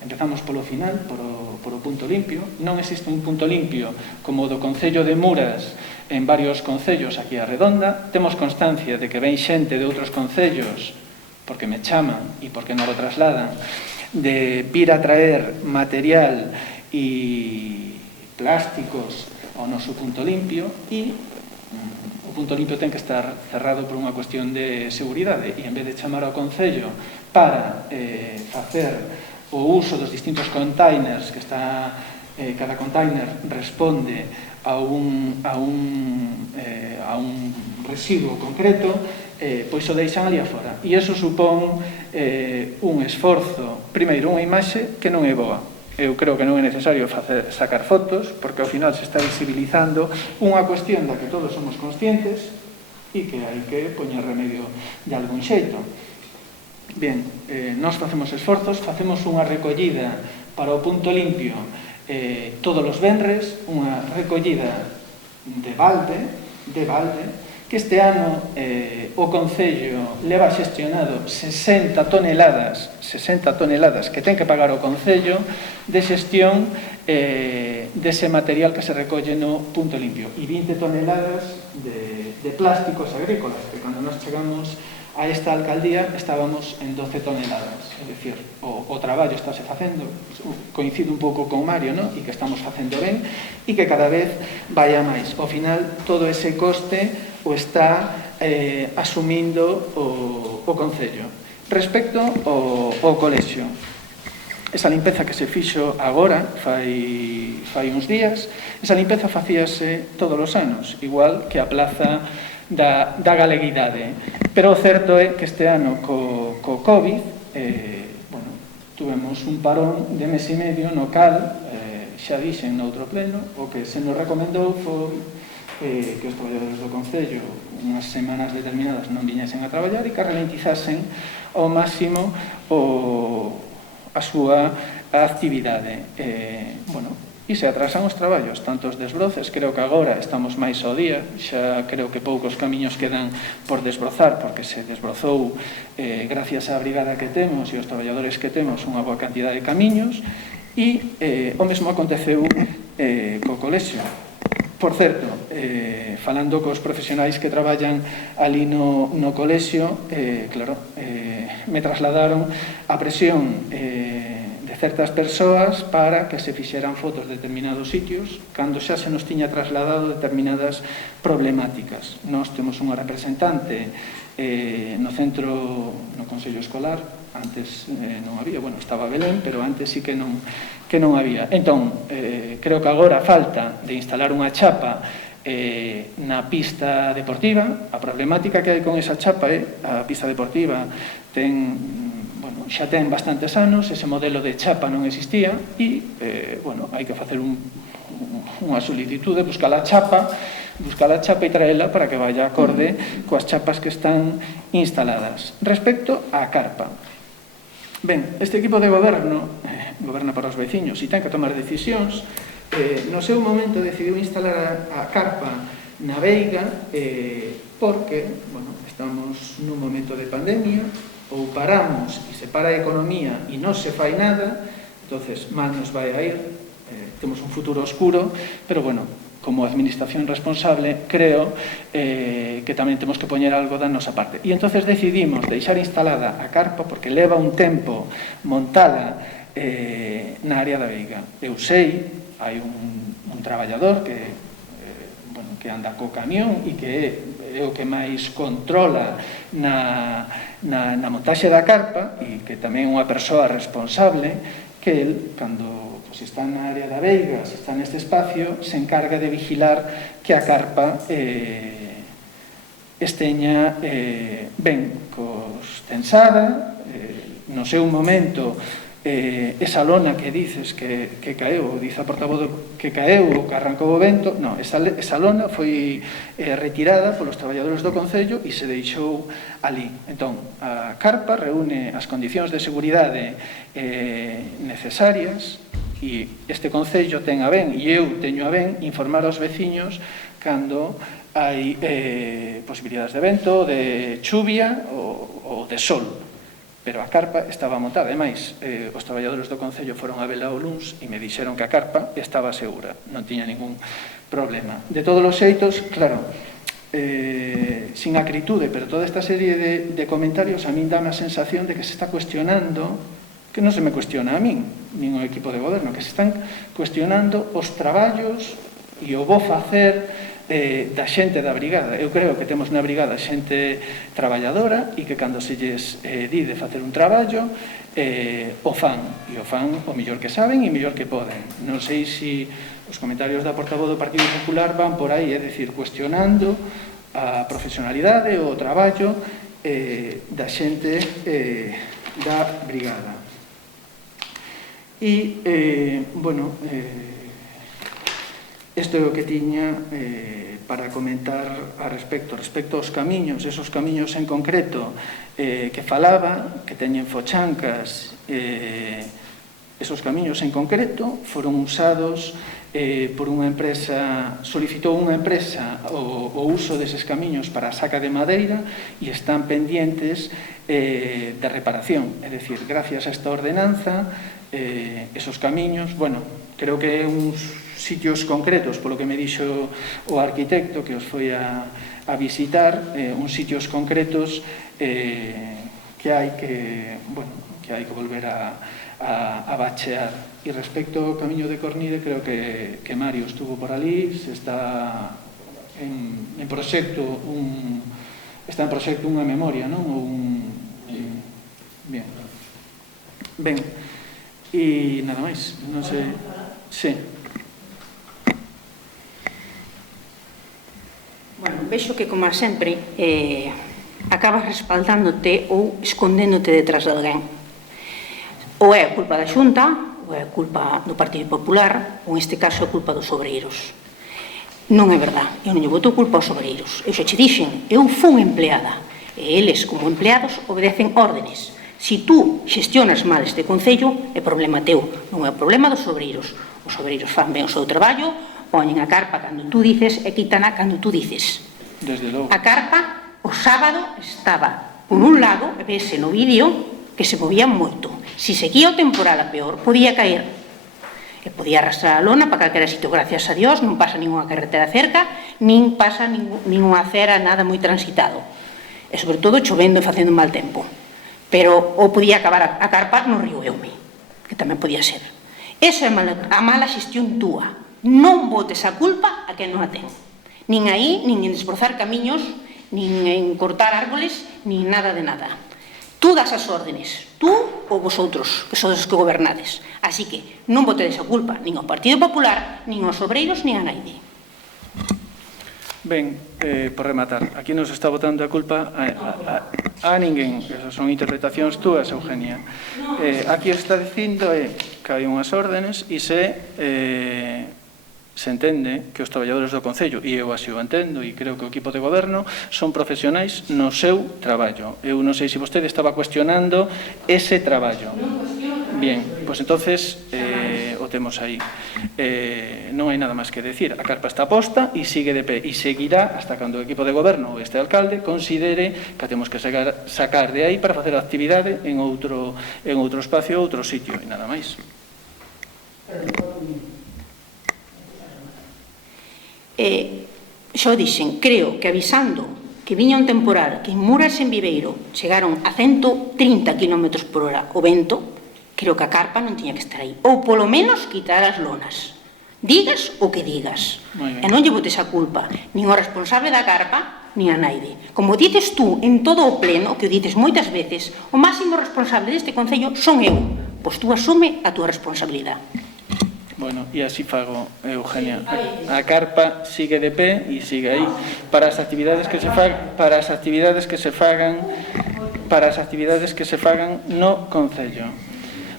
empezamos polo final, por o punto limpio. Non existe un punto limpio como o do Concello de Muras en varios concellos aquí a redonda. Temos constancia de que ven xente de outros concellos, porque me chaman e porque non lo trasladan, de vir a traer material e plásticos ao noso punto limpio, e o punto limpio ten que estar cerrado por unha cuestión de seguridade, e en vez de chamar ao Concello para facer o uso dos distintos containers que está, cada container responde a un residuo concreto, pois o deixan ali afora, e iso supón un esforzo, primeiro unha imaxe que non é boa. Eu creo que non é necesario sacar fotos, porque ao final se está visibilizando unha cuestión da que todos somos conscientes e que hai que poñer remedio de algún xeito. Bien, nós facemos esforzos, facemos unha recollida para o punto limpio todos os venres, unha recollida de balde, que este ano o Concello leva xestionado 60 toneladas que ten que pagar o Concello de xestión dese material que se recolle no punto limpio, e 20 toneladas de plásticos agrícolas, que cando nos chegamos a esta alcaldía estábamos en 12 toneladas. É dicir, o traballo estáse facendo, coincide un pouco con Mario, non? E que estamos facendo ben e que cada vez vai a máis. Ao final, todo ese coste o está asumindo o Concello. Respecto ao colexio, esa limpeza que se fixo agora, fai uns días, esa limpeza facíase todos os anos, igual que a plaza da Galeguidade. Pero o certo é que este ano co COVID tuvemos un parón de mes e medio no cal, xa dixen noutro pleno, o que se nos recomendou foi que os traballadores do Concello unhas semanas determinadas non viñesen a traballar e que ralentizasen ao máximo a súa actividade. E se atrasan os traballos, tanto os desbroces, creo que agora estamos máis ao día, xa creo que poucos camiños quedan por desbrozar, porque se desbrozou, gracias á brigada que temos e aos traballadores que temos, unha boa cantidad de camiños, e o mesmo aconteceu co colexio. Por certo, falando cos profesionais que traballan ali no colexio, claro, me trasladaron a presión de certas persoas para que se fixeran fotos de determinados sitios cando xa se nos tiña trasladado determinadas problemáticas. Nós temos unha representante no centro, no Consello Escolar, antes non había, bueno, estaba Belén, pero antes sí que non había. Entón, creo que agora falta de instalar unha chapa na pista deportiva. A problemática que hai con esa chapa a pista deportiva xa ten bastantes anos, ese modelo de chapa non existía e, hai que facer unha solicitude, buscar a chapa e traela para que vaya acorde coas chapas que están instaladas. Respecto á carpa, ben, este equipo de goberno goberna para os veciños e ten que tomar decisións. No seu momento decidiu instalar a carpa na Veiga porque, estamos nun momento de pandemia, ou paramos e se para a economía e non se fai nada, entonces mal nos vai a ir, temos un futuro oscuro, pero como administración responsable creo que tamén temos que poñer algo da nosa parte. E entonces decidimos deixar instalada a carpa porque leva un tempo montada na área da Veiga. Eu sei, hai un traballador que anda co camión e que é o que máis controla na montaxe da carpa e que tamén é unha persoa responsable que el, cando está na área da Veiga, se está neste espacio, se encarga de vigilar que a carpa esteña ben tensada, no seu momento esa lona que dices que caeu, dice a portavoz que caeu ou que arrancou o vento, non, esa lona foi retirada polos traballadores do Concello e se deixou ali. Entón, a carpa reúne as condicións de seguridade necesarias e este Concello ten a ben, e eu teño a ben, informar aos veciños cando hai posibilidades de vento, de chuvia ou de sol. Pero a carpa estaba montada. Ademais, os traballadores do Concello foron a vela o luns e me dixeron que a carpa estaba segura, non tiña ningún problema. De todos os xeitos, claro, sin acritude, pero toda esta serie de comentarios a min dá a sensación de que se está cuestionando, que non se me cuestiona a min, nin o equipo de goberno, que se están cuestionando os traballos e o bo facer da xente da brigada. Eu creo que temos na brigada xente traballadora e que cando se lles di de facer un traballo o fan, e o fan o mellor que saben e o mellor que poden. Non sei se os comentarios da portavoz do Partido Popular van por aí, é dicir, cuestionando a profesionalidade ou o traballo da xente da brigada. E, isto é o que tiña para comentar respecto aos camiños, esos camiños en concreto que falaba, que teñen fochancas, esos camiños en concreto foron usados por unha empresa, solicitou unha empresa o uso deses camiños para a saca de madeira e están pendientes de reparación, é dicir, gracias a esta ordenanza, esos camiños, creo que uns sitios concretos, polo que me dixo o arquitecto que os foi a visitar, uns sitios concretos que hai que volver a bachear. E respecto ao camiño de Cornide, creo que Mario estuvo por ali, se está en proxecto unha memoria, non? Ben, e nada máis, non sei. Sí. Vexo que, como sempre, acabas respaldándote ou escondéndote detrás de alguén. Ou é a culpa da Xunta, ou é a culpa do Partido Popular, ou, neste caso, é a culpa dos obreiros. Non é verdade, eu non lle boto culpa aos obreiros. Eu xa che dixen, eu fui empleada, e eles, como empleados, obedecen órdenes. Se tú xestionas mal este Concello, é problema teu, non é o problema dos obreiros. Os obreiros fan ben o seu traballo, poñen a carpa cando tú dices e quítana cando tú dices. A carpa, o sábado, estaba por un lado, e vese no vídeo, que se movía moito. Se seguía o temporal a peor, podía caer. E podía arrastrar a lona para calquera sitio. Gracias a Dios, non pasa ninguna carretera cerca, nin pasa ninguna acera, nada moi transitado. E, sobre todo, chovendo e facendo mal tempo. Pero o podía acabar a carpa no río Eume. que tamén podía ser. Esa é a mala xestión túa. Non botes a culpa a quen non a ten. Nin aí, nin en desbrozar camiños, nin en cortar árboles, nin nada de nada. Tú das as órdenes, tú ou vosotros, que sodes os que gobernades. Así que non botedes a culpa nin ao Partido Popular, nin aos obreiros, nin a naide. Ben, por rematar, aquí nos está botando a culpa a ninguén. Esas son interpretacións túas, Eugenia. Aquí está dicindo que hai unhas órdenes e se entende que os traballadores do Concello, e eu así o entendo, e creo que o equipo de goberno son profesionais no seu traballo. Eu non sei se vostede estaba cuestionando ese traballo. Bien, pois entonces o temos aí. Non hai nada máis que decir. A carpa está posta e sigue de pé e seguirá hasta cando o equipo de goberno ou este alcalde considere que temos que sacar de aí para facer a actividade en outro espacio, outro sitio, e nada máis. Xo dixen, creo que avisando que viña un temporal que en Muras en Viveiro chegaron a 130 km/h o vento, creo que a carpa non tiña que estar aí, ou polo menos quitar as lonas. Digas o que digas, e non lle botes a culpa nin ao responsable da carpa nin a naide. Como dices tú en todo o pleno, que o dices moitas veces, o máximo responsable deste Concello son eu, pois tú asume a túa responsabilidade. Bueno, e así fago, Eugenia. A carpa sigue de pé e sigue aí para as actividades que se fagan no Concello.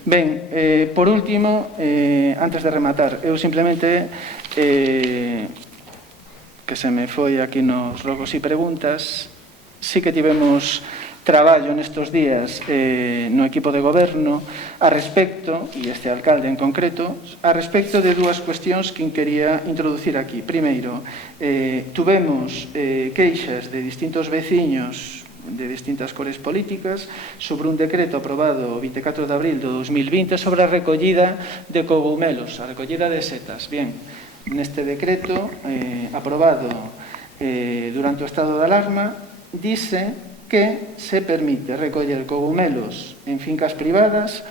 Ben, por último, antes de rematar, eu simplemente que se me foi aquí nos rogos e preguntas, sí que tivemos traballo nestos días no equipo de goberno a respecto, e este alcalde en concreto, a respecto de dúas cuestións que quería introducir aquí. Primeiro, tuvemos queixas de distintos veciños de distintas cores políticas sobre un decreto aprobado o 24 de abril do 2020 sobre a recollida de cogumelos, a recollida de setas. Bien, neste decreto aprobado durante o estado de alarma, dice que se permite recoller cogumelos en fincas privadas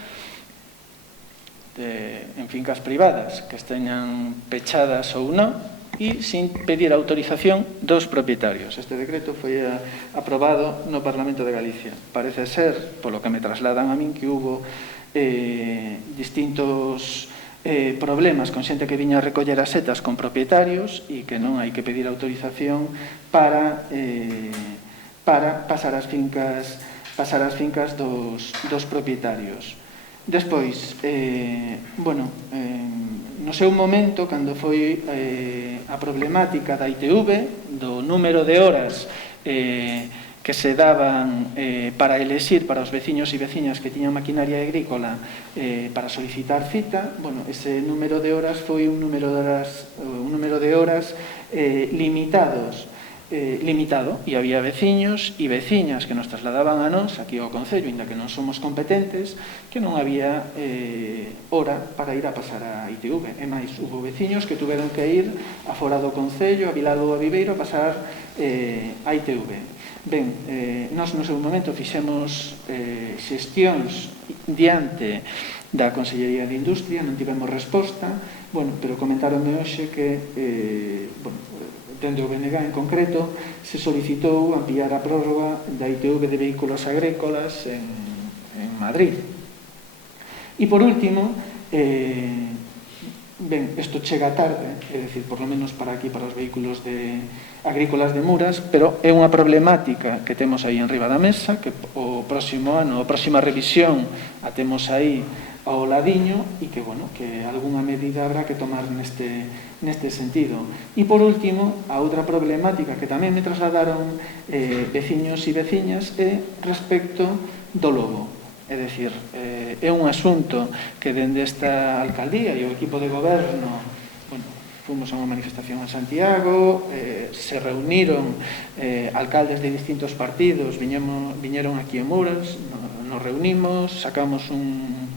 que esteñan pechadas ou non, e sin pedir autorización dos propietarios. Este decreto foi aprobado no Parlamento de Galicia. Parece ser, polo que me trasladan a min, que hubo distintos problemas con xente que viña a recoller as setas con propietarios e que non hai que pedir autorización para pasar as fincas dos propietarios. Despois, no seu momento, cando foi a problemática da ITV, do número de horas que se daban para elexir para os veciños e veciñas que tiñan maquinaria agrícola para solicitar cita, ese número de horas foi un número de horas limitado, e había veciños e veciñas que nos trasladaban a nós aquí ao Concello, inda que non somos competentes, que non había hora para ir a pasar a ITV. E máis, hubo veciños que tuveron que ir a fora do Concello, a Vilado ou a Viveiro, a pasar a ITV. Ben, nós no seu momento fixemos xestións diante da Consellería de Industria, non tivemos resposta, pero comentaronme hoxe que dende o BNG en concreto, se solicitou ampliar a prórroga da ITV de vehículos agrícolas en Madrid. E por último, isto chega tarde, é dicir, por lo menos para aquí, para os vehículos agrícolas de Muras, pero é unha problemática que temos aí en riba da mesa, que o próximo ano, a próxima revisión, a temos aí ao ladiño, e que algunha medida habrá que tomar neste sentido. E por último, a outra problemática que tamén me trasladaron veciños e veciñas é respecto do lobo. É dicir, é un asunto que dende esta alcaldía e o equipo de goberno, fomos a unha manifestación a Santiago, se reuniron alcaldes de distintos partidos, viñeron aquí a Muras, nos reunimos, sacamos un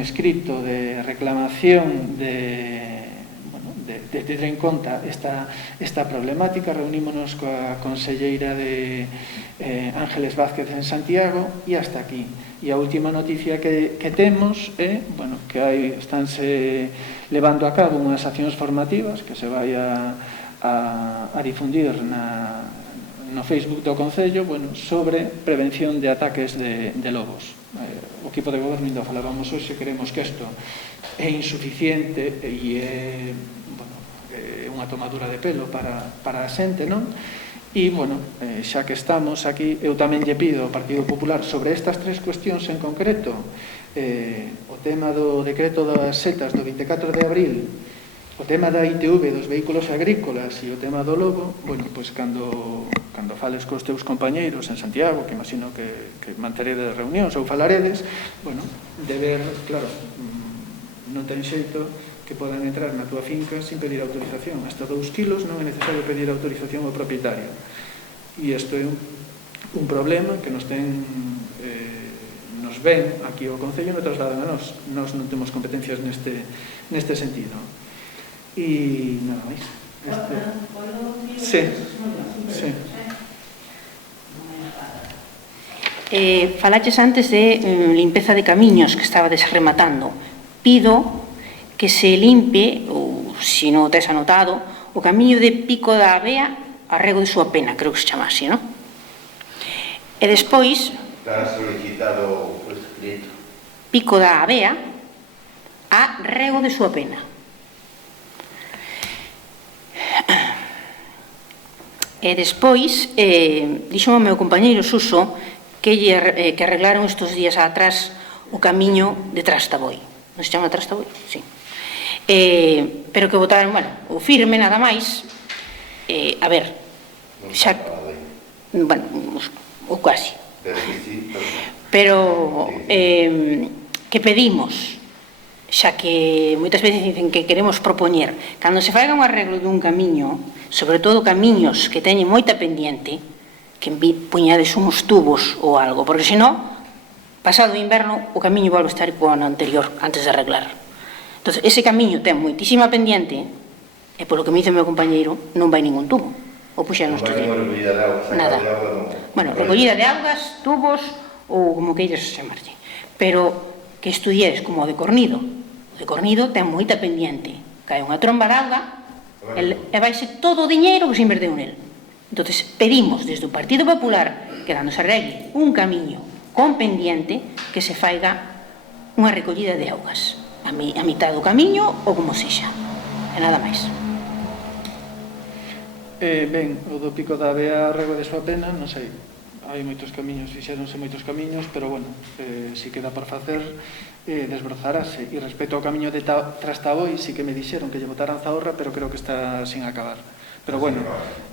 escrito de reclamación de ter en conta esta problemática. Reunímonos coa conselleira de Ángeles Vázquez en Santiago e hasta aquí. E a última noticia que temos é que estánse levando a cabo unhas accións formativas que se vai a difundir no Facebook do Concello sobre prevención de ataques de lobos. O equipo de goberno ainda falábamos hoxe, queremos que isto é insuficiente e é unha tomadura de pelo para a xente, non? E, xa que estamos aquí, eu tamén lle pido ao Partido Popular sobre estas tres cuestións en concreto, o tema do decreto das setas do 24 de abril, o tema da ITV dos vehículos agrícolas e o tema do lobo, pois cando fales cos teus compañeiros en Santiago, que imagino que manteredes reunións ou falaredes, de ver, claro, non ten xeito que podan entrar na túa finca sin pedir autorización. Hasta 2 kilos non é necesario pedir autorización ao propietario. E isto é un problema que nos ven aquí ao Concello e nos trasladan a nós. Nós non temos competencias neste sentido. E nada máis. Sí. Falaches antes de limpeza de camiños que estaba desrematando. Pido que se limpe, ou se non o tes anotado, o camiño de Pico da Avea a Rego de Súa Pena, creo que se chama así, non? E despois... Está solicitado o escrito. Pico da Avea a Rego de Súa Pena. E despois, dixo o meu compañeiro Suso que arreglaron estes días atrás o camiño de Trastaboi. Non se chama Trastaboi? Sí. Pero que votaron, o firme nada máis, a ver, xa, ou casi. Pero que pedimos, xa que moitas veces dicen que queremos propoñer, cando se faiga un arreglo dun camiño, sobre todo camiños que teñen moita pendiente, que puñades uns tubos ou algo, porque senón, pasado o inverno, o camiño volve a estar co ano anterior, antes de arreglar. Entón, ese camiño ten moitísima pendiente, e polo que me dice o meu compañeiro, non vai ningún tubo. O puxeron estes días. Nada. Recollida de augas, tubos, ou como queiras chamarlle. Pero que estudieres como o de Cornido. O de Cornido ten moita pendiente. Cae unha tromba de auga e vaise todo o diñeiro que se inverteu nel. Entón, pedimos desde o Partido Popular que cando se arregle un camiño con pendiente que se faiga unha recollida de augas a mitad do camiño ou como sexa, e nada máis. Ben, o do Pico da Avea a Rego de Súa Pena, non sei, hai moitos camiños, fixéronse moitos camiños, pero si queda por facer, desbrozarase. E respecto ao camiño de Trastaboi, si que me dixeron que lle botaran zahorra, pero creo que está sin acabar. Pero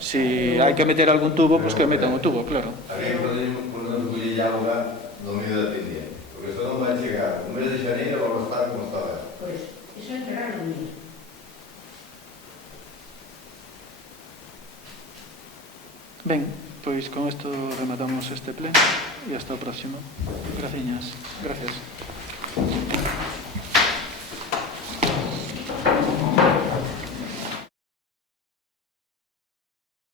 si hai que meter algún tubo, pois que metan o tubo, claro. Aquí podemos poner recoller auga no medio da pendiente, porque isto non vai chegar. O mes de xaneiro vai estar como estaba. Pois, iso é enterrar o mismo. Ben, pois con isto rematamos este pleno e hasta o próximo. Graciñas. Gracias.